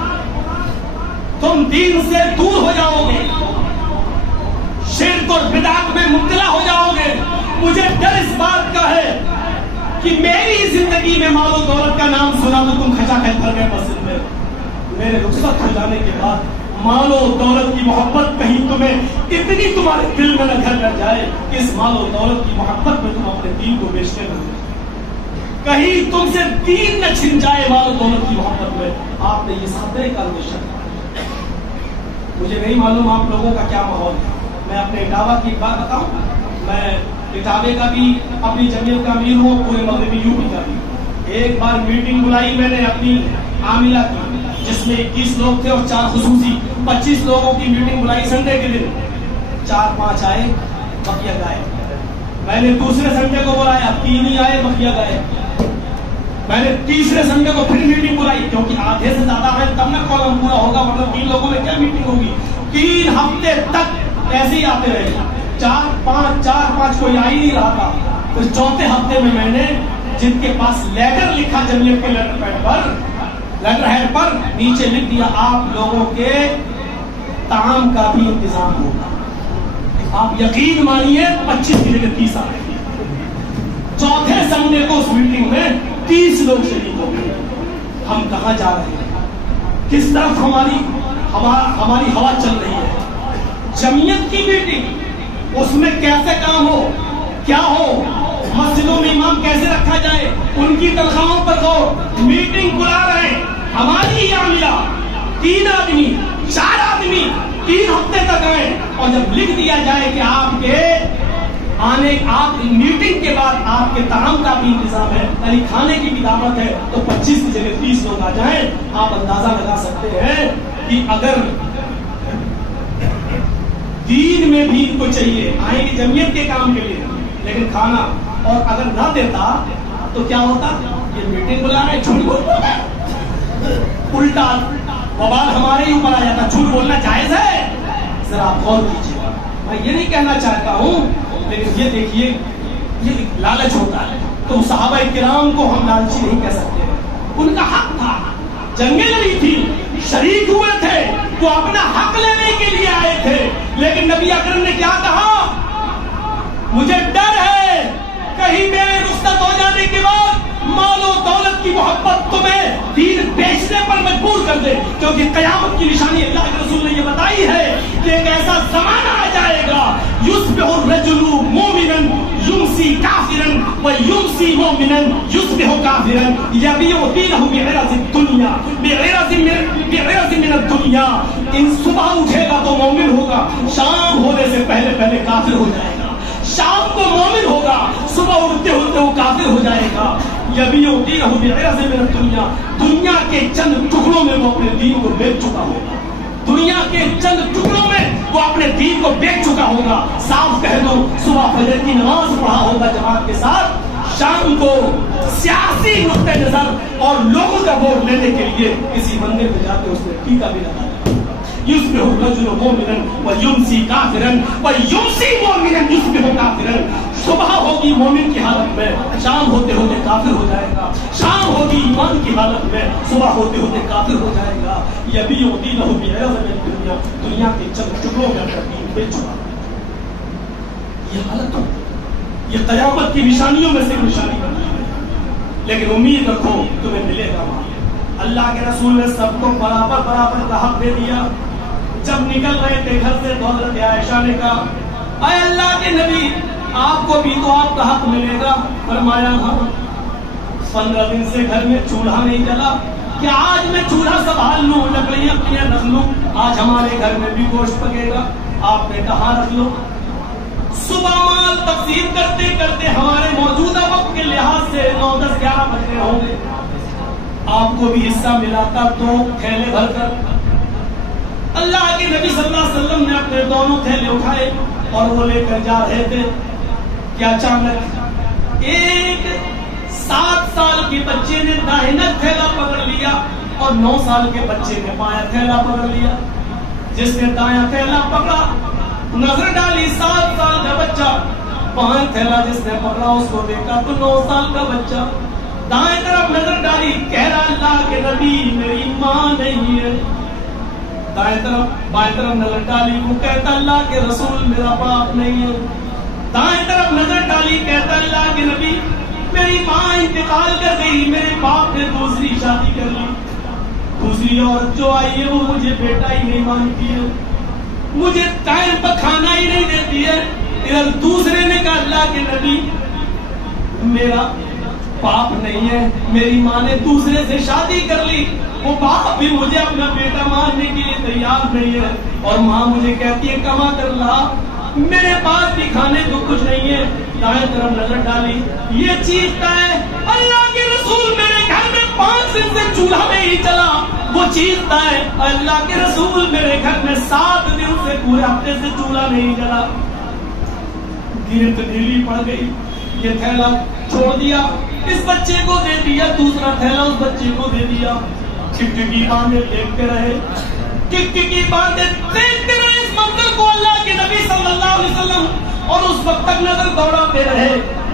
تم دین سے دور ہو جاؤ گے، شرک اور بدعت میں مبتلا ہو جاؤ گے۔ مجھے ڈر اس بات کا ہے کہ میری زندگی میں مال و دولت کا نام سنا تو تم کھچا کھچ بھر گئے مسجد میں، میرے رخصت ہو جانے کے بعد مال و دولت کی محبت کہیں تمہیں اتنی تمہارے دل میں نہ گھر کر جائے کہ اس مال و دولت کی محبت میں تم اپنے دین کو بیچتے نہ ہو، کہیں تم سے دین نہ چھن جائے مال و دولت کی محبت میں۔ آپ نے یہ ساتھ کا اندیشہ، مجھے نہیں معلوم آپ لوگوں کا کیا ماحول ہے۔ میں اپنے اٹاوا کی ایک بات بتاؤں، میں اٹاوے کا بھی اپنی جمعیت کا امیر ہوں، پورے مغربی یوپی کا بھی۔ ایک بار میٹنگ بلائی میں نے اپنی عاملہ کی، جس میں 21 لوگ تھے اور 4 خصوصی، 25 لوگوں کی میٹنگ بلائی سنڈے کے دن، 4-5 آئے، بقیہ گائے۔ میں نے دوسرے سنڈے کو بلایا، 3 ہی آئے، بقیہ گائے۔ میں نے تیسرے سنڈے کو پھر میٹنگ بلائی، کیونکہ آدھے سے زیادہ ہے تب نہ کالم پورا ہوگا، ورنہ 3 لوگوں میں کیا میٹنگ ہوگی۔ 3 ہفتے تک ایسے ہی آتے رہے، 4-5 کوئی آ ہی نہیں رہا تھا۔ پھر چوتھے ہفتے میں نے جن کے پاس لیٹر لکھا جمعیت کے لیٹر پیڈ پر، لیٹر ہیڈ پر نیچے لکھ دیا، آپ لوگوں کے طعام کا بھی انتظام ہوگا۔ آپ یقین مانیے 25 کی جگہ 30 آ گئے۔ چوتھے سنڈے کو اس میٹنگ میں 30 لوگ شریک ہو گئے۔ ہم کہاں جا رہے ہیں، کس طرف ہماری ہوا چل رہی ہے؟ جمعیت کی میٹنگ، اس میں کیسے کام ہو، کیا ہو، مسجدوں میں امام کیسے رکھا جائے، ان کی تنخواہوں پر غور۔ میٹنگ بلا رہے ہیں ہماری ہی عاملہ، 3 آدمی 4 آدمی 3 ہفتے تک آئے، اور جب لکھ دیا جائے کہ آپ کے آپ میٹنگ کے بعد آپ کے طعام کا بھی انتظام ہے، یعنی کھانے کی بھی دعوت ہے، تو 25 کی جگہ 30 لوگ آ جائیں۔ آپ اندازہ لگا سکتے ہیں کہ اگر دین میں بھی ان کو چاہیے، آئیں گے جمعیت کے کام کے لیے، لیکن کھانا، اور اگر نہ دیتا تو کیا ہوتا؟ یہ میٹنگ بلا رہے جھوٹ بولتا ہے، الٹا وبال ہمارے ہی اوپر آ جاتا۔ جھوٹ بولنا جائز ہے؟ ذرا آپ غور کیجیے، میں یہ نہیں کہنا چاہتا ہوں، لیکن یہ دیکھیے یہ لالچ ہوتا ہے۔ تو صحابہ کرام کو ہم لالچی نہیں کہہ سکتے، ان کا حق تھا، جنگیں لڑی تھی، شریک ہوئے تھے، وہ اپنا حق لینے کے لیے آئے تھے، لیکن نبی اکرم نے کیا کہا؟ مجھے ڈر ہے کہیں میرے رخصت ہو جانے کے بعد مال و دولت کی محبت تمہیں دین بیچنے پر مجبور کر دے، کیونکہ قیامت کی نشانی اللہ کے رسول نے یہ بتائی ہے کہ ایک ایسا زمانہ آ جائے گا یصبح الرجل مومنا یمسی کافرا ویمسی مومنا یصبح کافرا یبیع دینہ بعرض الدنیا بعرض من الدنیا۔ ان صبح اٹھے گا تو مومن ہوگا، شام ہونے سے پہلے پہلے کافر ہو جائے گا، شام کو مومن ہوگا، صبح اٹھتے ہوتے وہ کافر ہو جائے گا۔ یبیع دینہ بعرض من الدنیا، دنیا کے چند ٹکڑوں میں وہ اپنے دین کو بیچ چکا ہوگا، دنیا کے چند ٹکڑوں میں وہ اپنے دین کو بیچ چکا ہوگا۔ صاف کہہ دو، صبح فجر کی نماز پڑھا ہوگا جماعت کے ساتھ، شام کو سیاسی نقطہ نظر اور لوگوں کا ووٹ لینے کے لیے کسی مندر میں جا کے اس نے ٹیکا بھی لگا دیا۔ یصبح الرجل مومنا ویمسی کافرا ویمسی مومنا یصبح کافرا۔ صبح ہوگی مومن کی حالت میں، شام ہوتے ہوتے کافر ہو جائے گا، شام ہوگی ایمان کی حالت میں، صبح ہوتے ہوتے کافر ہو جائے گا۔ یبیع دینہ بعرض من الدنیا، دنیا کے چند ٹکڑوں میں اپنا دین بیچ چکا۔ یہ حالت ہوگی، یہ قیامت کی نشانیوں میں سے نشانی بنی ہے، لیکن امید رکھو تمہیں ملے گا۔ اللہ کے رسول نے سب کو برابر برابر کا حق دے دیا۔ جب نکل رہے تھے گھر سے تو حضرت عائشہ نے کہا اے اللہ کے نبی آپ کو بھی تو آپ کا حق ملے گا۔ فرمایا ہاں، 15 دن سے گھر میں چولہا نہیں جلا، کیا آج میں چولہا سنبھال لوں، لکڑیاں رکھ لوں، آج ہمارے گھر میں بھی گوشت پکے گا؟ آپ نے کہا رکھ لو۔ صبح مال تقسیم کرتے کرتے ہمارے موجودہ وقت کے لحاظ سے 9، 10، 11 بج گئے ہوں گے، آپ کو بھی حصہ ملا تھا 2 تھیلے بھر کر۔ اللہ کے نبی صلی اللہ علیہ وسلم نے اپنے دونوں تھیلے اٹھائے اور وہ لے کر جا رہے تھے کہ اچانک ایک 7 سال کے بچے نے داہنا تھیلا پکڑ لیا اور 9 سال کے بچے نے بایاں تھیلا پکڑ لیا۔ جس نے دایاں تھیلا پکڑا نظر ڈالی 7 سال کا بچہ، بایاں تھیلا جس نے پکڑا اس کو دیکھا تو 9 سال کا بچہ۔ دائیں طرف نظر ڈالی، کہہ رہا اللہ کے نبی میری ماں نہیں ہے۔ دائیں طرف بائیں طرف نظر ڈالی، وہ کہتا اللہ کے رسول میرا باپ نہیں ہے۔ دائیں طرف نظر ڈالی، کہتا اللہ کے نبی میری ماں انتقال کر گئی، میرے باپ نے دوسری شادی کر لی، دوسری عورت جو آئی ہے وہ مجھے بیٹا ہی نہیں مانتی ہے، مجھے ٹائم پر کھانا ہی نہیں دیتی ہے۔ ادھر دوسرے نے کہا اللہ کے نبی میرا باپ نہیں ہے، میری ماں نے دوسرے سے شادی کر لی، وہ باپ بھی مجھے اپنا بیٹا ماننے کے لیے تیار نہیں ہے، اور ماں مجھے کہتی ہے کما کر لا، میرے پاس بھی کھانے کو کچھ نہیں ہے۔ دائیں طرف نظر ڈالی، یہ چیختا ہے اللہ کے رسول میرے گھر میں 5 دن سے چولہا نہیں چلا، وہ چیختا ہے اللہ کے رسول میرے گھر میں 7 دن سے پورے ہفتے سے چولہا نہیں چلا۔ گرفت ڈھیلی پڑ گئی، یہ تھیلا چھوڑ دیا، اس بچے کو دے دیا، دوسرا تھیلا اس بچے کو دے دیا۔ ٹکٹکی باندھے دیکھتے رہے، ٹکٹکی باندھے دیکھتے رہے اس منظر کو اللہ کے نبی صلی اللہ علیہ وسلم، اور اس وقت تک نظر دوڑاتے رہے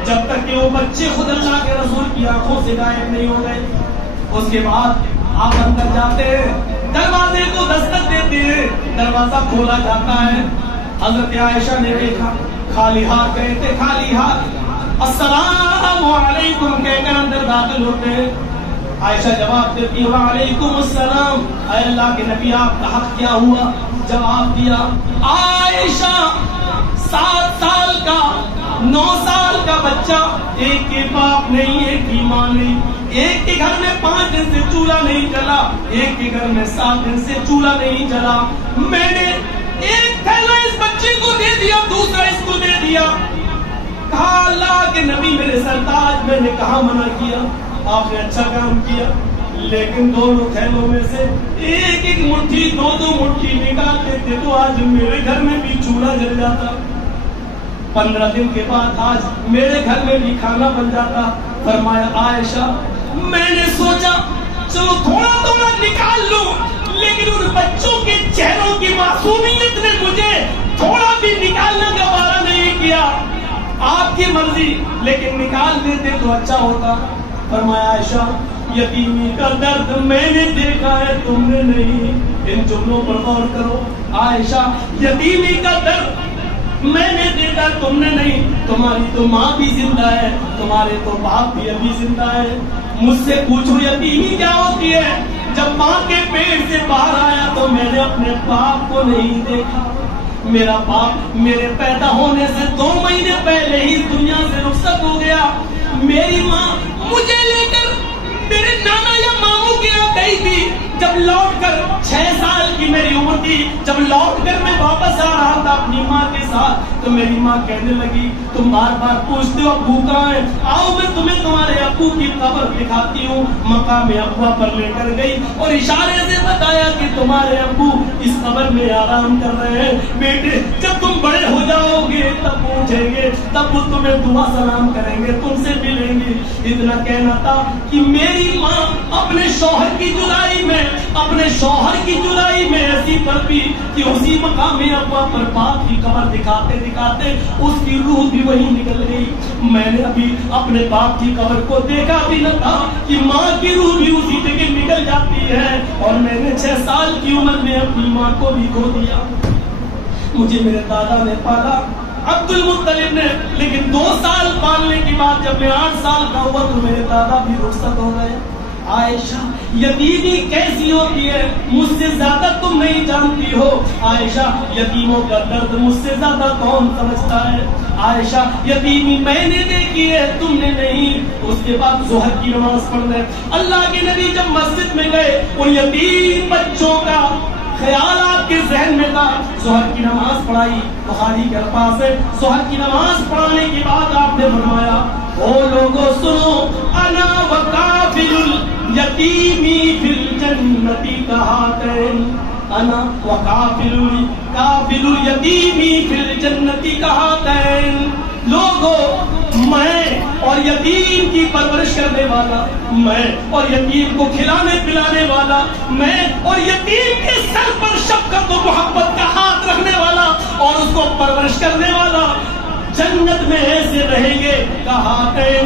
جب تک کہ وہ بچے خود اللہ کے رسول کی آنکھوں سے غائب نہیں ہو گئے۔ اس کے بعد آپ اندر جاتے ہیں، دروازے کو دستک دیتے ہیں، دروازہ کھولا جاتا ہے۔ حضرت عائشہ نے دیکھا خالی ہاتھ گئے تھے، خالی ہاتھ، السلام علیکم کہہ کر اندر داخل ہوتے ہیں۔ عائشہ جواب دیتی ہے وعلیکم السلام، اے اللہ کے نبی آپ کا حق کیا ہوا؟ جواب دیا عائشہ 7 سال کا 9 سال کا بچہ، ایک کے باپ نہیں ایک کی ماں نہیں، ایک کے گھر میں 5 دن سے چولہا نہیں چلا، ایک کے گھر میں 7 دن سے چولہا نہیں چلا، میں نے ایک تھیلا اس بچے کو دے دیا، دوسرا اس کو دے دیا۔ کہا اللہ کے نبی میرے سرتاج میں نے کہاں منع کیا، آپ نے اچھا کام کیا، لیکن دونوں تھیلوں میں سے ایک ایک مٹھی 2-2 مٹھی نکالتے تھے تو آج میرے گھر میں بھی چولہا جل جاتا، 15 دن کے بعد آج میرے گھر میں بھی کھانا بن جاتا۔ فرمایا عائشہ میں نے سوچا چلو تھوڑا تھوڑا نکال لوں، لیکن ان بچوں کے چہروں کی معصومیت نے مجھے تھوڑا بھی نکالنا کا وعدہ نہیں کیا، آپ کی مرضی، لیکن نکال دیتے تو اچھا ہوتا۔ فرمایا عائشہ یتیمی کا درد میں نے دیکھا ہے تم نے نہیں. ان جملوں پر غور کرو. عائشہ یتیمی کا درد میں نے دیکھا تم نے نہیں. تمہاری تو ماں بھی زندہ ہے, تمہارے تو باپ بھی ابھی زندہ ہے. مجھ سے پوچھو یتیمی کیا ہوتی ہے. جب ماں کے پیٹ سے باہر آیا تو میں نے اپنے باپ کو نہیں دیکھا. میرا باپ میرے پیدا ہونے سے 2 مہینے پہلے ہی دنیا سے رخصت ہو گیا. میری ماں مجھے لے کر میرے نانا یا ماموں کے یہاں گئی تھی. جب لوٹ کر 6 سال کی میری عمر تھی, جب لوٹ کر میں واپس آ رہا تھا اپنی ماں کے ساتھ, تو میری ماں کہنے لگی تم بار بار پوچھتے ہو ابو کہاں ہے, آؤ میں تمہیں تمہارے ابو کی قبر دکھاتی ہوں. مقام ابوا پر لے کر گئی اور اشارے سے بتایا کہ تمہارے ابو اس قبر میں آرام کر رہے ہیں. بیٹے جب تم بڑے ہو جاؤ گے تب پوچھیں گے, تب وہ تمہیں دعا سلام کریں گے, تم سے ملیں گے. اتنا کہنا تھا کہ میری ماں اپنے شوہر کی جدائی میں ایسی تڑپی کہ اسی مقام ابوا پر باپ کی قبر دکھاتے دکھاتے اس کی روح بھی وہی نکل گئی. میں نے ابھی اپنے باپ کی قبر کو دیکھا بھی نہ تھا کہ ماں کی روح بھی اسی جگہ نکل جاتی ہے, اور میں نے 6 سال کی عمر میں اپنی ماں کو بھی کھو دیا. مجھے میرے دادا نے پالا, عبد المطلب نے, لیکن 2 سال پالنے کے بعد جب میں 8 سال کا ہوا تو میرے دادا بھی رخصت ہو گئے. عائشہ یتیمی کیسی ہوتی ہے مجھ سے زیادہ تم نہیں جانتی ہو. عائشہ یتیموں کا درد مجھ سے زیادہ کون سمجھتا ہے. عائشہ یتیمی میں نے دیکھی ہے تم نے نہیں. اس کے بعد ظہر کی نماز پڑھنے اللہ کے نبی جب مسجد میں گئے, ان یتیم بچوں کا خیال آپ کے ذہن میں تھا. ظہر کی نماز پڑھائی, بخاری کے الفاظ ہے, ظہر کی نماز پڑھانے کے بعد آپ نے فرمایا او لوگوں سنو, انا وکافل الیتیمی فی الجنت کہاتین, انا وکافل الیتیمی فی الجنت کہاتین. لوگوں میں اور یتیم کی پرورش کرنے والا, میں اور یتیم کو کھلانے پلانے والا, میں اور یتیم کے سر پر شفقت و محبت کا ہاتھ رکھنے والا اور اس کو پرورش کرنے والا جنت میں ایسے رہیں گے کہا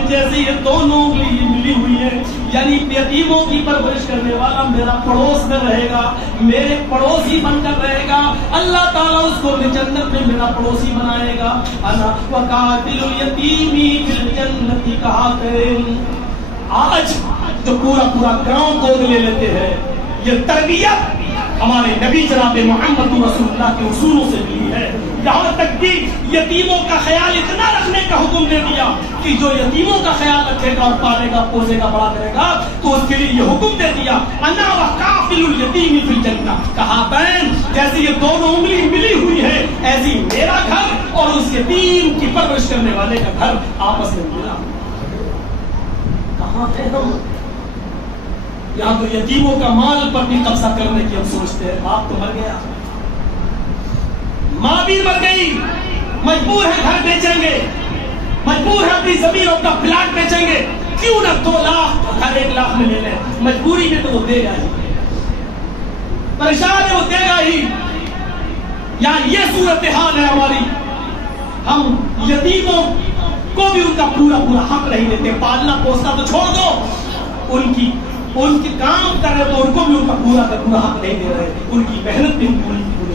جیسے یہ دونوں ملی ہوئی ہیں. یعنی یتیموں کی پرورش کرنے والا میرا پڑوس میں رہے گا, میرے پڑوسی بن کر رہے گا. اللہ تعالیٰ اس کو جنت میں میرا پڑوسی بنائے گا. انا وقاتل الیتیمی فی الجنت کہاتین. آج جو پورا گاؤں گود لے لیتے ہیں, یہ تربیت ہمارے نبی جناب محمد رسول اللہ کے اصولوں سے ملی ہے. یہاں تک کہ یتیموں کا خیال اتنا رکھنے کا حکم دے دیا کہ جو یتیموں کا خیال رکھے گا اور پالے گا پوسے گا بڑا کرے گا تو اس کے لیے یہ حکم دے دیا انا وکافل الیتیم فی الجنہ. کہا بین جیسے یہ دونوں انگلی ملی ہوئی ہے ایسی میرا گھر اور اس یتیم کی پرورش کرنے والے کا گھر آپس میں ملا. کہاں ہے ہم؟ یہاں تو یتیموں کا مال پر بھی قبضہ کرنے کی ہم سوچتے ہیں. باپ تو مر گیا, ماں بھی مر گئی, مجبور ہے گھر بیچیں گے, مجبور ہے اپنی زمین اور اپنا پلاٹ بیچیں گے, کیوں نہ 2 لاکھ گھر 1 لاکھ میں لے لیں. مجبوری میں تو وہ دے گا ہی, پریشان ہے وہ دے گا ہی. یہاں یہ صورتحال ہے ہماری. ہم یتیموں کو بھی ان کا پورا حق نہیں دیتے. پالنا پوسنا تو چھوڑ دو, ان کی کام کر رہے تو ان کو بھی ان کا پورا حق نہیں دے رہے. ان کی محنت بھی پوری نہیں دے.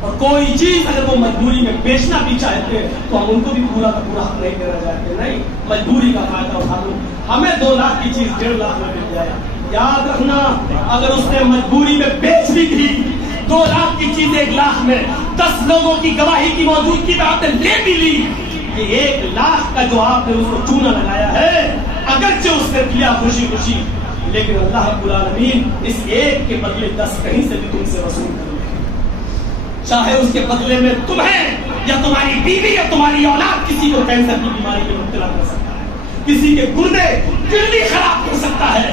اور کوئی چیز اگر وہ مجبوری میں بیچنا بھی چاہتے تو ہم ان کو بھی پورا حق نہیں دینا چاہتے. نہیں, مجبوری کا فائدہ اٹھا لو. ہمیں 2 لاکھ کی چیز 1.5 لاکھ میں مل جائے. یاد رکھنا اگر اس نے مجبوری میں بیچ بھی دی 2 لاکھ کی چیز 1 لاکھ میں, 10 لوگوں کی گواہی کی موجودگی میں آپ نے لے بھی لی, یہ 1 لاکھ کا جو آپ نے اس کو چونا لگایا ہے اگرچہ اس نے دیا خوشی خوشی, لیکن اللہ رب العالمین اس 1 کے بدلے 10 کہیں سے بھی تم سے وصول کریں. چاہے اس کے بدلے میں تمہیں یا تمہاری بیوی یا تمہاری اولاد کسی کو کینسر کی بیماری میں مبتلا کر سکتا ہے, کسی کے گردے کڈنی خراب کر سکتا ہے.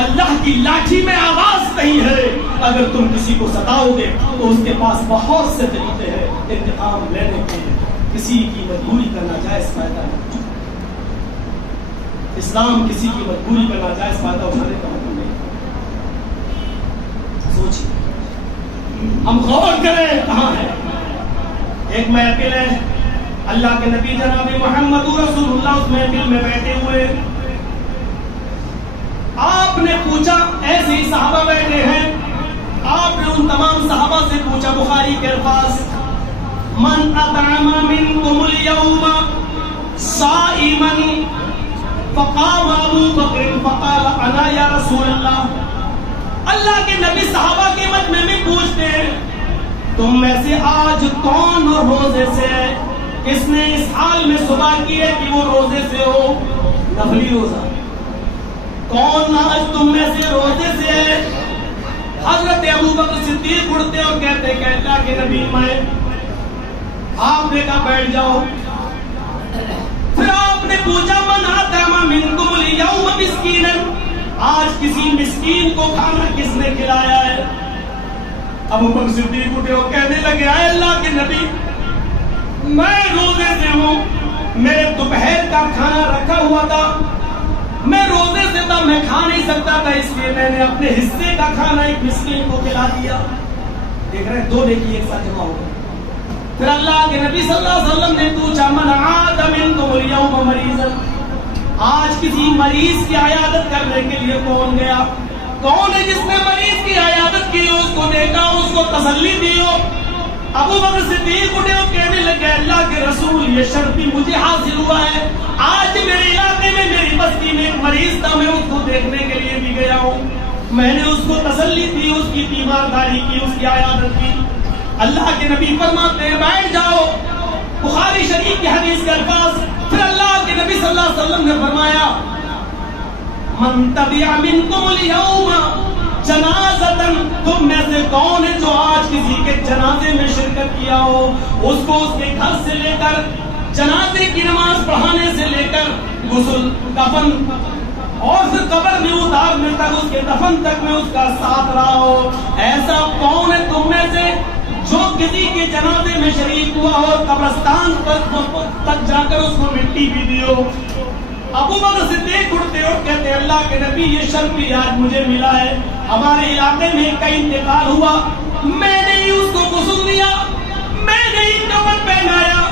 اللہ کی لاٹھی میں آواز نہیں ہے. اگر تم کسی کو ستاؤ گے تو اس کے پاس بہت سے طریقے ہیں انتقام لینے کے. کسی کی مجبوری کا ناجائز فائدہ نہیں. اسلام کسی کی مجبوری کا ناجائز فائدہ اٹھانے کا حکم نہیں. سوچیے, ہم غور کریں کہاں ہے. ایک محفل ہے, اللہ کے نبی جناب محمد رسول اللہ اس محفل میں بیٹھے ہوئے, آپ نے پوچھا، ایسے ہی صحابہ بیٹھے ہیں، آپ نے ان تمام صحابہ سے پوچھا، بخاری کے الفاظ، من اطعم منکم اليوم صائما فقام ابو بکر فقال انا یا رسول اللہ. اللہ کے نبی صحابہ کے مجمع میں پوچھتے ہیں، تم میں سے آج کون روزے سے ہے؟ کس نے اس حال میں صبح کی ہے کہ وہ روزے سے ہو، نفلی روزہ؟ کون آج تم میں سے روزے سے ہے؟ حضرت ابو بکر صدیق اٹھتے اور کہتے کہ اللہ کے نبی میں. آپ نے کہا بیٹھ جاؤ. پھر آپ نے پوچھا، من اطعم منکم اليوم مسکینا، آج کسی مسکین کو کھانا کس نے کھلایا ہے؟ ابو بکر صدیق اٹھے اور کہنے لگے، اے اللہ کے نبی، میں روزے سے ہوں، میرے دوپہر کا کھانا رکھا ہوا تھا، میں روزے سے تھا، میں کھا نہیں سکتا تھا، اس لیے میں نے اپنے حصے کا کھانا ایک مسکین کو کھلا دیا. دیکھ رہے ہیں، دو نیکی ایک ساتھ جمع ہو گئے. پھر اللہ کے نبی صلی اللہ علیہ وسلم نے پوچھا، من عاد منکم اليوم مریضا، آج کسی مریض کی عیادت کرنے کے لیے کون گیا؟ کون ہے جس نے مریض کی عیادت کی، اس کو دیکھا، اس کو تسلی دی ہو؟ ابو بکر صدیق اٹھے اور کہنے لگے، اللہ کے رسول، یہ شرف بھی مجھے حاصل ہوا ہے، آج میرے علاقے میں میری بستی میں ایک مریض تھا، میں اس کو دیکھنے کے لیے بھی گیا ہوں، میں نے اس کو تسلی دی، اس کی تیمارداری کی، اس کی عیادت کی. اللہ کے نبی فرماتے ہیں، بیٹھ جاؤ. بخاری شریف کی حدیث کے الفاظ. پھر اللہ کے نبی صلی اللہ علیہ وسلم نے فرمایا، من تبع منکم اليوم جنازۃ، تم میں سے کون ہے جو آج کسی کے جنازے میں شرکت کیا ہو، اس کو اس کے گھر سے لے کر جنازے کی نماز پڑھانے سے لے کر غسل، کفن اور پھر قبر میں اتارنے تک، اس کے دفن تک میں اس کا ساتھ رہا ہو؟ ایسا کون ہے تم میں سے جو کسی کے جنازے میں شریک ہوا ہو، قبرستان تک جا کر اس کو مٹی بھی دی ہو؟ ابو بکر صدیق اٹھتے اور کہتے، اللہ کے نبی، یہ شرف بھی آج مجھے ملا ہے، ہمارے علاقے میں کا انتقال ہوا، میں نے ہی اس کو غسل دیا، میں نے ہی کفن پہنایا،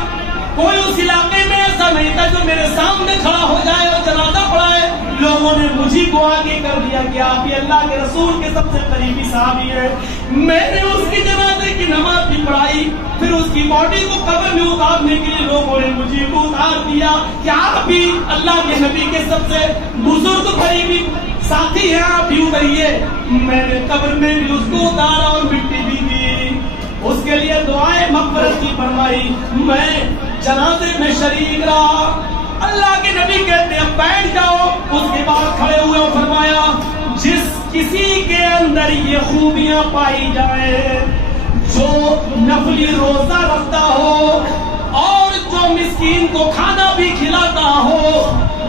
کوئی اس علاقے میں ایسا نہیں تھا جو میرے سامنے کھڑا ہو جائے اور جنازہ پڑھائے. لوگوں نے مجھے کو آگے کر دیا کہ آپ یہ اللہ کے رسول کے سب سے قریبی صحابی ہیں. میں نے اس کی جنازے کی نماز بھی پڑھائی، پھر اس کی باڈی کو قبر میں اتارنے کے لیے لوگوں نے مجھے کو اتار دیا کہ آپ بھی اللہ کے نبی کے سب سے بزرگ قریبی ساتھی ہیں، آپ بھی اتریے. میں نے قبر میں بھی اس کو اتارا اور مٹی بھی دی، اس کے لیے دعائیں مغفرت کی فرمائی. میں جنازے میں شریک رہا. اللہ کے نبی کہتے ہیں، بیٹھ جاؤ. اس کے بعد کھڑے ہوئے اور فرمایا، جس کسی کے اندر یہ خوبیاں پائی جائے، جو نفلی روزہ رکھتا ہو اور جو مسکین کو کھانا بھی کھلاتا ہو،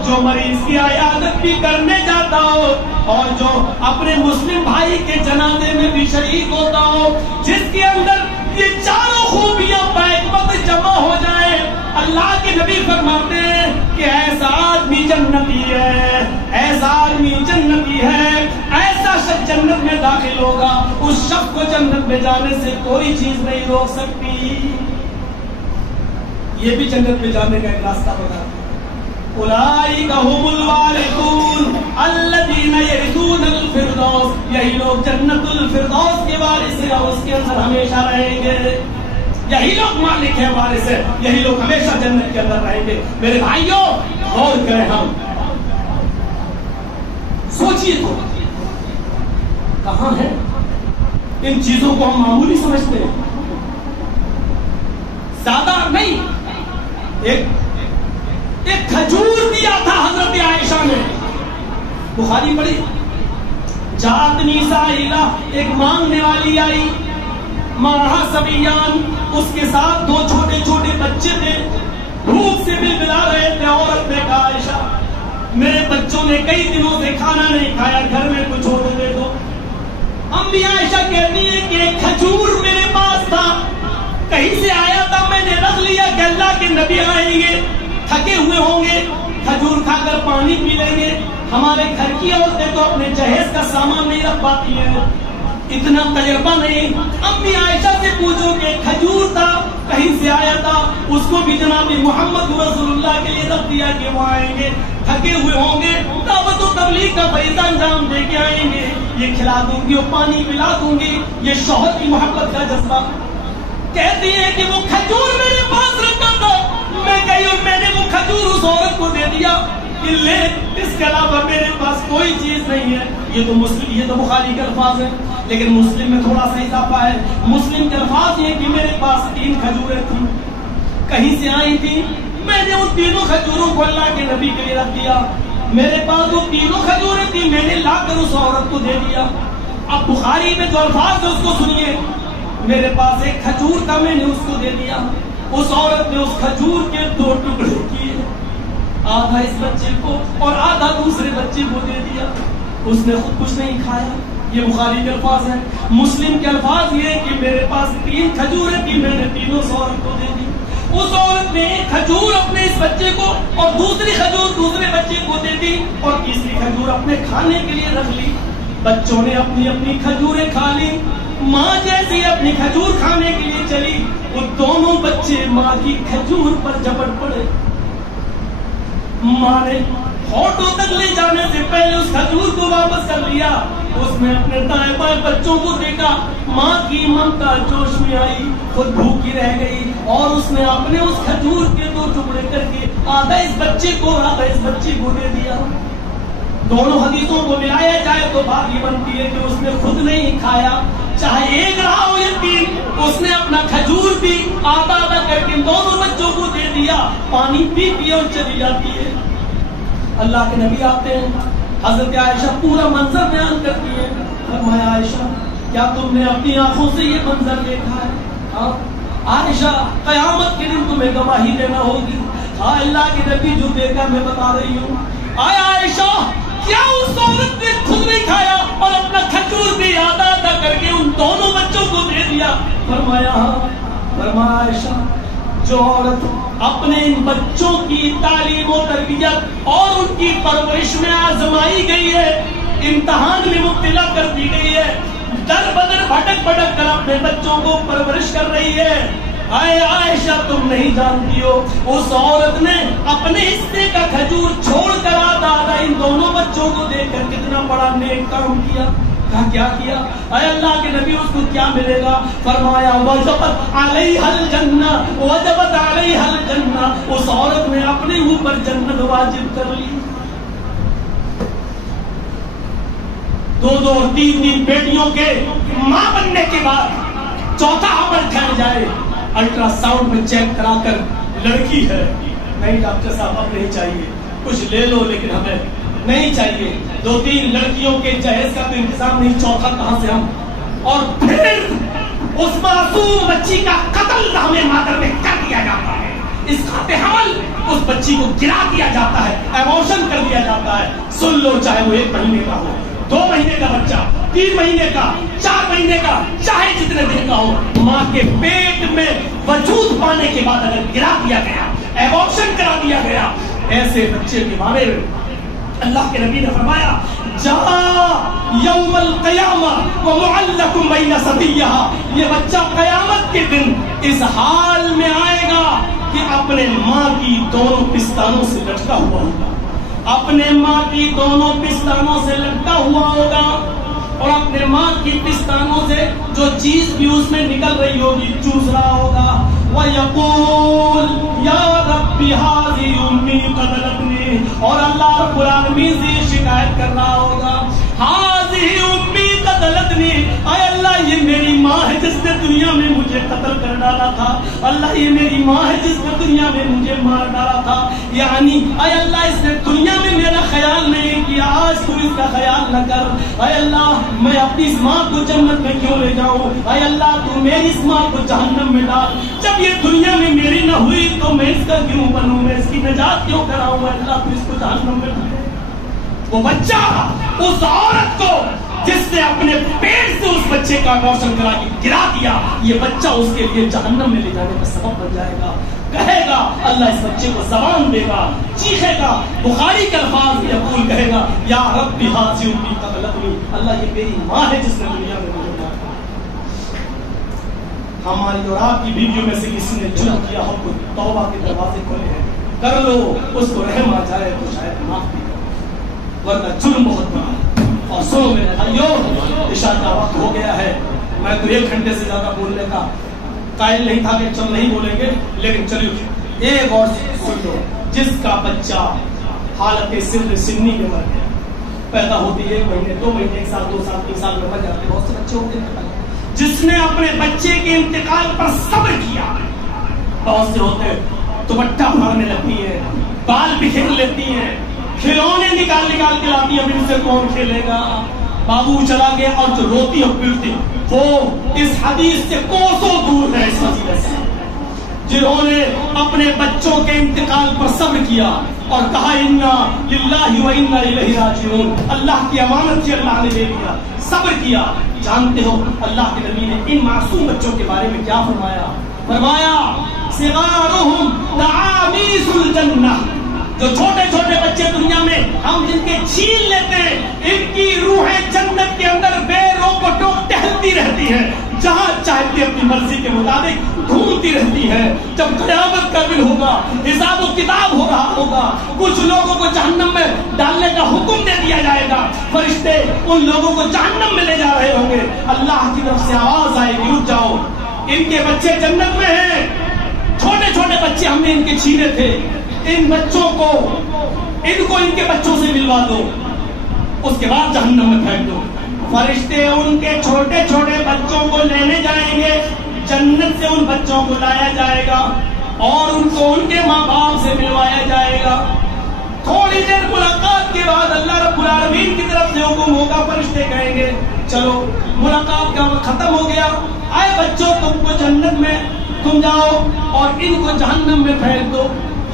جو مریض کی عیادت بھی کرنے جاتا ہو اور جو اپنے مسلم بھائی کے جنازے میں بھی شریک ہوتا ہو، جس کے اندر یہ چاروں خوبیاں بیک وقت جمع ہو جائے، اللہ کے نبی فرماتے ہیں کہ ایسا آدمی جنتی ہے، ایسا آدمی جنتی ہے، ایسا شخص جنت میں داخل ہوگا، اس شخص کو جنت میں جانے سے کوئی چیز نہیں روک سکتی. یہ بھی جنت میں جانے کا ایک راستہ بتا. اولئک هم الوارثون الذین یرثون الفردوس، یہی لوگ جنت الفردوس کے وارث ہیں اور اس کے اندر ہمیشہ رہیں گے. یہی لوگ مالک ہیں، وارث ہیں، یہی لوگ ہمیشہ جنت کے اندر رہیں گے. میرے بھائیوں، غور کریں، ہم سوچیے تو کہاں ہے؟ ان چیزوں کو ہم معمولی سمجھتے ہیں، زیادہ نہیں. ایک کھجور دیا تھا حضرت عائشہ نے، بخاری پڑھی. جاتنی سائلہ، ایک مانگنے والی آئی، مارہا سبیان، اس کے ساتھ دو چھوٹے چھوٹے بچے تھے، بھوک سے بلبلا رہے تھے. عورت نے کہا، عائشہ، میرے بچوں نے کئی دنوں سے کھانا نہیں کھایا، گھر میں کچھ اور دے دو. امی عائشہ کہتی ہے کہ ایک کھجور میرے پاس تھا، کہیں سے آیا تھا، میں نے رکھ لیا کہ اللہ کے نبی آئیں گے، تھکے ہوئے ہوں گے، کھجور کھا کر پانی پی لیں گے. ہمارے گھر کی عورتیں تو اپنے جہیز کا سامان نہیں رکھ پاتی ہیں، اتنا تجربہ نہیں. امی عائشہ سے پوچھو کہ کھجور تھا، کہیں سے آیا تھا، اس کو بھی جناب محمد رسول اللہ کے لیے رکھ دیا کہ وہ آئیں گے. تھکے ہوئے ہوں گے، دعوت و تبلیغ کا فریضہ انجام دے کے آئیں گے، یہ کھلا دوں گی اور پانی پلا دوں گی، یہ شوہر کی محبت کا جذبہ۔ کہتی ہے کہ وہ کھجور میرے پاس رکھا تھا، میں گئی اور میں نے وہ کھجور اس عورت کو دے دیا کہ لے، اس کے علاوہ میرے پاس کوئی چیز نہیں ہے۔ یہ تو بخاری کے الفاظ ہیں، لیکن مسلم میں تھوڑا سا اضافہ ہے۔ مسلم کے الفاظ یہ کہ میرے پاس 3 کھجوریں تھیں، کہیں سے آئی تھی، میں نے ان تینوں کھجوروں کو اللہ کے نبی کے لیے رکھ دیا۔ میرے پاس وہ تینوں کھجوریں تھیں، میں نے لا کر اس عورت کو دے دیا۔ اب بخاری میں جو الفاظ ہے اس کو سنیے، میرے پاس 1 کھجور تھا، میں نے اس کو دے دیا۔ اس عورت نے اس کھجور کے 2 ٹکڑے کیے، آدھا اس بچے کو اور آدھا دوسرے بچے کو دے دیا۔ اس نے خود کچھ نہیں کھایا۔ یہ بخاری کے الفاظ ہیں۔ مسلم کے الفاظ یہ کہ میرے پاس 3 کھجوریں تھی، میں نے تینوں اس عورت کو دے دی۔ اس عورت نے 1 کھجور اپنے اس بچے کو اور دوسری کھجور دوسرے بچے کو دے دی اور تیسری کھجور اپنے کھانے کے لیے رکھ لی۔ بچوں نے اپنی اپنی کھجوریں کھا لی۔ ماں جیسی اپنی کھجور کھانے کے لیے چلی، وہ دونوں بچے ماں کی کھجور پر جھپٹ پڑے۔ ماں نے ہونٹوں تک لے جانے سے پہلے اس کھجور کو واپس کر لیا۔ اس نے اپنے دائیں بائیں بچوں کو دیکھا، ماں کی ممتا جوش میں آئی، خود بھوکی رہ گئی اور اس نے اپنے اس کھجور کے 2 ٹکڑے کر کے آدھا اس بچے کو اور آدھا اس بچے کو دے دیا۔ دونوں حدیثوں کو ملایا جائے تو بات یہ بنتی ہے کہ اس نے خود نہیں کھایا، چاہے 1 رہا ہو یا 3، اس نے اپنا کھجور بھی آدھا آدھا کر کے دونوں بچوں کو دے دیا، پانی پی پی اور چلی جاتی ہے۔ اللہ کے نبی آتے ہیں، حضرت عائشہ پورا منظر بیان کرتی ہے۔ فرمایا عائشہ کیا تم نے اپنی آنکھوں سے یہ منظر دیکھا ہے؟ ہاں عائشہ قیامت کے دن تمہیں گواہی دینا ہوگی۔ ہاں اللہ کے نبی جو دیکھا میں بتا رہی ہوں۔ آیا عائشہ کیا اس عورت نے خود نہیں کھایا اور اپنا کھجور بھی آدھا آدھا کر کے ان دونوں بچوں کو دے دیا؟ فرمایا ہاں۔ فرمایا عائشہ جو عورت اپنے ان بچوں کی تعلیم و تربیت اور ان کی پرورش میں آزمائی گئی ہے، امتحان میں مبتلا کر دی گئی ہے، در بدر بھٹک بھٹک کر اپنے بچوں کو پرورش کر رہی ہے، اے عائشہ تم نہیں جانتی ہو اس عورت نے اپنے حصے کا کھجور چھوڑ کر آدھا آدھا ان دونوں بچوں کو دے کر کتنا بڑا نیک کام کیا۔ کیا کیا؟ اے اللہ کے نبی اس کو کیا ملے گا؟ فرمایا وجبت علیہ الجنہ، وجبت علیہ الجنہ، اس عورت نے اپنے اوپر جنت واجب کر لی۔ 2 اور 3 بیٹیوں کے ماں بننے کے بعد 4تھا حمل ٹھہر جائے، الٹرا ساؤنڈ میں چیک کرا کر لڑکی ہے، نہیں ڈاکٹر صاحب اب نہیں چاہیے، کچھ لے لو لیکن ہمیں نہیں چاہیے۔ 2-3 لڑکیوں کے جہیز کا تو انتظام نہیں، 4تھا کہاں سے ہم؟ اور پھر اس معصوم بچی کا قتل ہمیں مادر میں کر دیا جاتا ہے، اس خاطر حمل اس بچی کو گرا دیا جاتا ہے، ایبورشن کر دیا جاتا ہے۔ سن لو چاہے وہ 1 مہینے کا ہو، 2 مہینے کا بچہ، 3 مہینے کا، 4 مہینے کا، چاہے جتنے دن کا ہو، ماں کے پیٹ میں وجود پانے کے بعد اگر گرا دیا گیا، ایبورشن کرا دیا گیا، ایسے بچے کے بارے میں اللہ کے نبی نے فرمایا جا یوم القیامہ ومعلق بین ثدیہا، یہ بچہ قیامت کے دن اس حال میں آئے گا کہ اپنے ماں کی دونوں پستانوں سے لٹکا ہوا ہوگا، اپنے ماں کی دونوں پستانوں سے لٹکا ہوا ہوگا اور اپنے ماں کی پستانوں سے جو چیز بھی اس میں نکل رہی ہوگی چوس رہا ہوگا۔ وَيَقُولُ يَا رَبِّ هَذِهِ أُمِّي قَتَلَتْنِي، اور اللہ رب العالمین سے شکایت کر رہا ہوگا هَذِهِ أُمِّي قَتَلَتْنِي، اے اللہ یہ میری ماں ہے جس نے دنیا میں مجھے قتل کر ڈالا تھا، اللہ یہ میری ماں ہے جس نے دنیا میں مجھے مار ڈالا تھا، یعنی اے اللہ اس نے دنیا میں میرا خیال نہیں کیا، آج تو اس کا خیال نہ کر، اے اللہ میں اپنی اس ماں کو جنت میں کیوں لے جاؤں، اے اللہ تو میری اس ماں کو جہنم میں ڈال، جب یہ دنیا میں میری نہ ہوئی تو میں اس کا کیوں بنوں، میں اس کی نجات کیوں کراؤں، اللہ تو اس کو جہنم میں ڈالے۔ وہ بچہ اس عورت کو جس نے اپنے پیٹ سے اس بچے کا ایبورشن کرا کے گرا دیا، یہ بچہ اس کے لیے جہنم میں لے جانے کا سبب بن جائے گا، کہے گا اللہ اس بچے کو زبان دے گا، چیخے گا، بخاری کے الفاظ میں یقول کہے گا یا رب هذه أمي قتلتني، اللہ یہ میری ماں ہے جس نے دنیا میں مجھے مارا۔ ہماری اور آپ کی بیویوں میں سے کسی نے جرم کیا ہو تو توبہ کے دروازے کھولے ہیں، کر لو، اس کو رحم آ جائے تو شاید معاف بھی کرو، ورنہ جرم بہت بڑا ہے۔ اور سنو میرے بھائیو، عشاء کا وقت ہو گیا ہے، میں تو 1 گھنٹے سے زیادہ بولنے کا قائل نہیں تھا کہ چل نہیں بولیں گے، لیکن چلیے ایک اور سن لو۔ جس کا بچہ حالت سنی میں مر گیا، پیدا ہوتی ہے 1 مہینے 2 مہینے 1 سال 2 سال 3 سال میں مر جاتے ہیں، بہت سے بچے ہوتے ہیں، جس نے اپنے بچے کے انتقال پر صبر کیا، بہت سے ہوتے ہیں دوپٹہ پھاڑنے لگتی ہے، بال بکھیر لیتی ہیں، کھلونے نکال کے لاتی ہے، ان سے کون کھیلے گا، بابو چلا گیا، اور جو روتی اور پیٹتی وہ اس حدیث سے کوسوں دور ہے، اس وجہ سے جنہوں نے اپنے بچوں کے انتقال پر صبر کیا اور کہا انا للہ و انا الیہ راجعون، اللہ کی امانت سے اللہ نے دے دیا، صبر کیا۔ جانتے ہو اللہ کے نبی نے ان معصوم بچوں کے بارے میں کیا فرمایا؟ فرمایا صغارہم تعامیس الجنہ، جو چھوٹے چھوٹے بچے دنیا میں ہم جن کے چھین لیتے ہیں، ان کی روحیں جنت کے اندر بے روک و ٹوک ٹہلتی رہتی ہے، جہاں چاہتی اپنی مرضی کے مطابق گھومتی رہتی ہے۔ جب قیامت کا دن ہوگا، حساب و کتاب ہو رہا ہوگا، کچھ لوگوں کو جہنم میں ڈالنے کا حکم دے دیا جائے گا، فرشتے ان لوگوں کو جہنم میں لے جا رہے ہوں گے، اللہ کی طرف سے آواز آئے گی رک جاؤ، ان کے بچے جنت میں ہیں، چھوٹے چھوٹے بچے ہم نے ان کے چھینے تھے، ان بچوں کو ان کے بچوں سے ملوا دو، اس کے بعد جہنم میں پھینک دو۔ فرشتے ان کے چھوٹے چھوٹے بچوں کو لینے جائیں گے، جنت سے ان بچوں کو لایا جائے گا اور ان کو ان کے ماں باپ سے ملوایا جائے گا۔ تھوڑی دیر ملاقات کے بعد اللہ رب العالمین کی طرف سے حکم ہوگا، فرشتے کہیں گے چلو ملاقات کا وقت ختم ہو گیا، آئے بچوں تم کو جنت میں تم جاؤ اور ان کو جہنم میں پھینک دو۔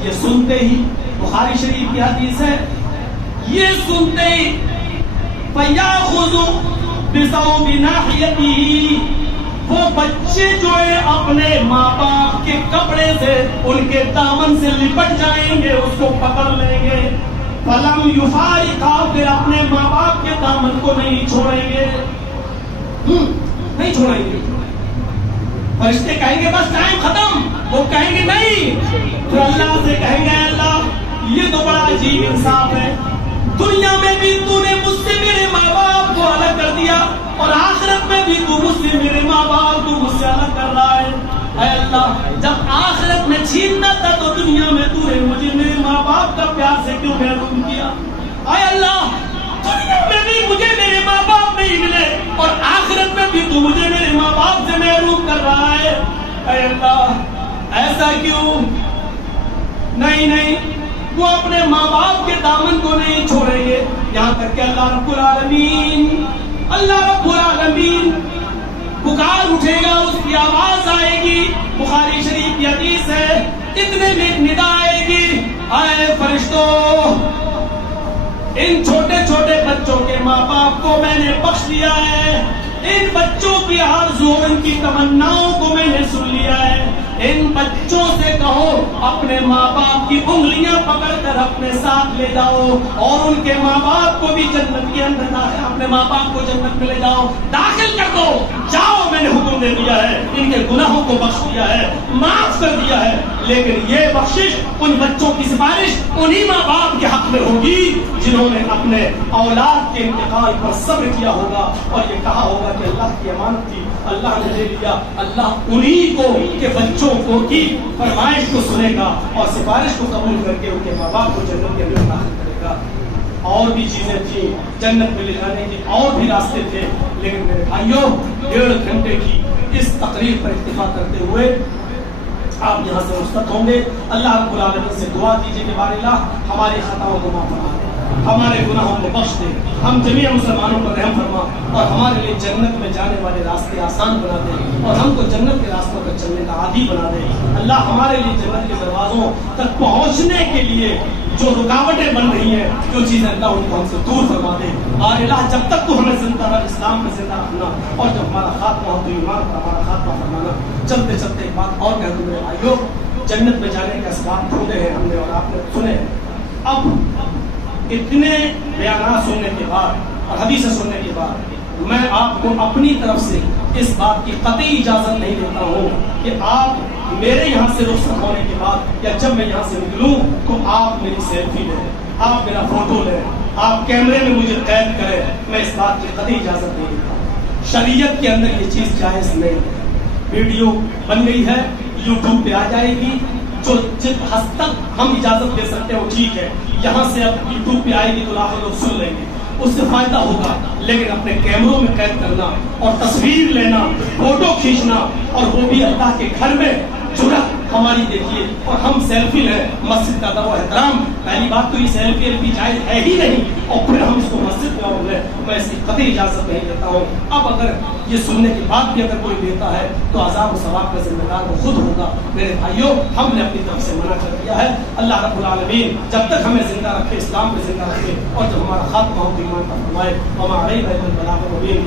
یہ سنتے ہی بخاری شریف کی حدیث ہے، یہ سنتے ہی فَيَأْخُذُ بِثَوْبِ نَاحِيَتِهِ، وہ بچے جو ہے اپنے ماں باپ کے کپڑے سے ان کے دامن سے لپٹ جائیں گے، اس کو پکڑ لیں گے، فَلَمْ يُفَارِقَهُ، پھر اپنے ماں باپ کے دامن کو نہیں چھوڑیں گے، نہیں چھوڑیں گے۔ فرشتے کہیں گے بس ٹائم ختم، وہ کہیں گے نہیں، پھر اللہ سے کہیں گے اللہ یہ تو بڑا عجیب انصاف ہے، دنیا میں بھی تو نے مجھ سے میرے ماں باپ کو الگ کر دیا اور آخرت میں بھی تو مجھ سے میرے ماں باپ کو مجھ سے الگ کر رہا ہے، اے اللہ جب آخرت میں چھیننا تھا تو دنیا میں تو نے مجھے میرے ماں باپ کا پیار سے کیوں محروم کیا؟ اے اللہ دنیا میں بھی مجھے میرے ماں باپ نہیں ملے اور آخرت میں بھی تو مجھے میرے ماں باپ سے محروم کر رہا ہے، اے اللہ ایسا کیوں؟ نہیں وہ اپنے ماں باپ کے دامن کو نہیں چھوڑیں گے، یہاں تک کہ اللہ رب العالمین پکار اٹھے گا، اس کی آواز آئے گی، بخاری شریف کی حدیث ہے، اتنے میں ایک ندا آئے گی، اے فرشتوں ان چھوٹے چھوٹے بچوں کے ماں باپ کو میں نے بخش دیا ہے، ان بچوں کی آرزو ان کی تمناؤں کو میں نے سن لیا ہے، ان بچوں سے کہو اپنے ماں باپ کی انگلیاں پکڑ کر اپنے ساتھ لے جاؤ اور ان کے ماں باپ کو بھی جنت کے اندر اپنے ماں باپ کو جنت میں لے جاؤ، داخل کر دو، جاؤ میں نے حکم دے دیا ہے، ان کے گناہوں کو بخش دیا ہے، معاف کر دیا ہے، لیکن یہ بخشش ان بچوں کی سفارش انہی ماں باپ کے حق میں ہوگی جنہوں نے اپنے اولاد کے انتقال پر صبر کیا ہوگا اور یہ کہا ہوگا کہ اللہ کی امانت تھی، اللہ نے لے لیا، اللہ انہی کو کے بچوں کو کی فرمائش کو سنے گا اور سفارش کو قبول کر کے ان کے ماں باپ کو جنت کے اندر داخل کرے گا۔ اور بھی چیزیں تھیں جنت میں لے جانے کی، اور بھی راستے تھے، لیکن میرے بھائیوں 1.5 گھنٹے کی اس تقریر پر اکتفا کرتے ہوئے آپ یہاں سے رخصت ہوں گے۔ اللہ رب العالمین سے دعا کیجیے کہ بار اللہ ہماری خطاؤں کو معاف فرما دے، ہمارے گناہوں کو بخش دے، ہم جميع مسلمانوں پر رحم فرما اور ہمارے لیے جنت میں جانے والے راستے آسان بنا دے اور ہم کو جنت کے راستوں پر چلنے کا عادی بنا دے۔ اللہ ہمارے لیے جنت کے دروازوں تک پہنچنے کے لیے جو رکاوٹیں بن رہی ہیں، جو چیزیں اللہ ان کو ہم سے دور فرما دے، اور اللہ جب تک تو ہمیں زندہ رکھ، اسلام میں زندہ رکھنا، اور جب ہمارا خاتمہ ہو تو ایمان پر ہمارا خاتمہ فرمانا۔ چلتے چلتے ایک بات اور کہہ دوں میرے بھائیوں، جنت میں جانے کے اسباب ڈھونڈے ہیں ہم نے اور آپ نے سنے، اب اتنے بیانات سننے کے بعد اور حدیثیں سننے کے بعد میں آپ کو اپنی طرف سے اس بات کی قطعی اجازت نہیں دیتا ہوں کہ آپ میرے یہاں سے رخصت ہونے کے بعد یا جب میں یہاں سے نکلوں تو آپ میری سیلفی لیں، آپ میرا فوٹو لیں، آپ کیمرے میں مجھے قید کریں. میں اس بات کی قطعی اجازت نہیں دیتا. شریعت کے اندر یہ چیز جائز نہیں ہے. ویڈیو بن گئی ہے، یوٹیوب پہ آ جائے گی، جو جس حد تک ہم اجازت دے سکتے ہیں وہ ٹھیک ہے. یہاں سے اب یوٹیوب پہ آئے گی تو لاکھوں لوگ سن لیں گے، اس سے فائدہ ہوگا. لیکن اپنے کیمروں میں قید کرنا اور تصویر لینا، فوٹو کھینچنا، اور وہ بھی اللہ کے گھر میں، جرأت ہماری دیکھیے. اور ہم سیلفی لیں، مسجد کا ادب و احترام. پہلی بات تو یہ سیلفی جائز ہے ہی نہیں، اور پھر ہم اس کو مسجد میں اور لیں، میں اس کی قطعی اجازت نہیں دیتا ہوں. اب اگر یہ سننے کے بعد بھی اگر کوئی دیتا ہے تو عذاب و ثواب کا ذمہ دار وہ خود ہوگا. میرے بھائیوں، ہم نے اپنی طرف سے منع کر دیا ہے. اللہ رب العالمین جب تک ہمیں زندہ رکھے، اسلام پہ زندہ رکھے، اور جب ہمارا خاتمہ ہو تو ایمان پر فرمائے. وما علینا الا البلاغ المبین.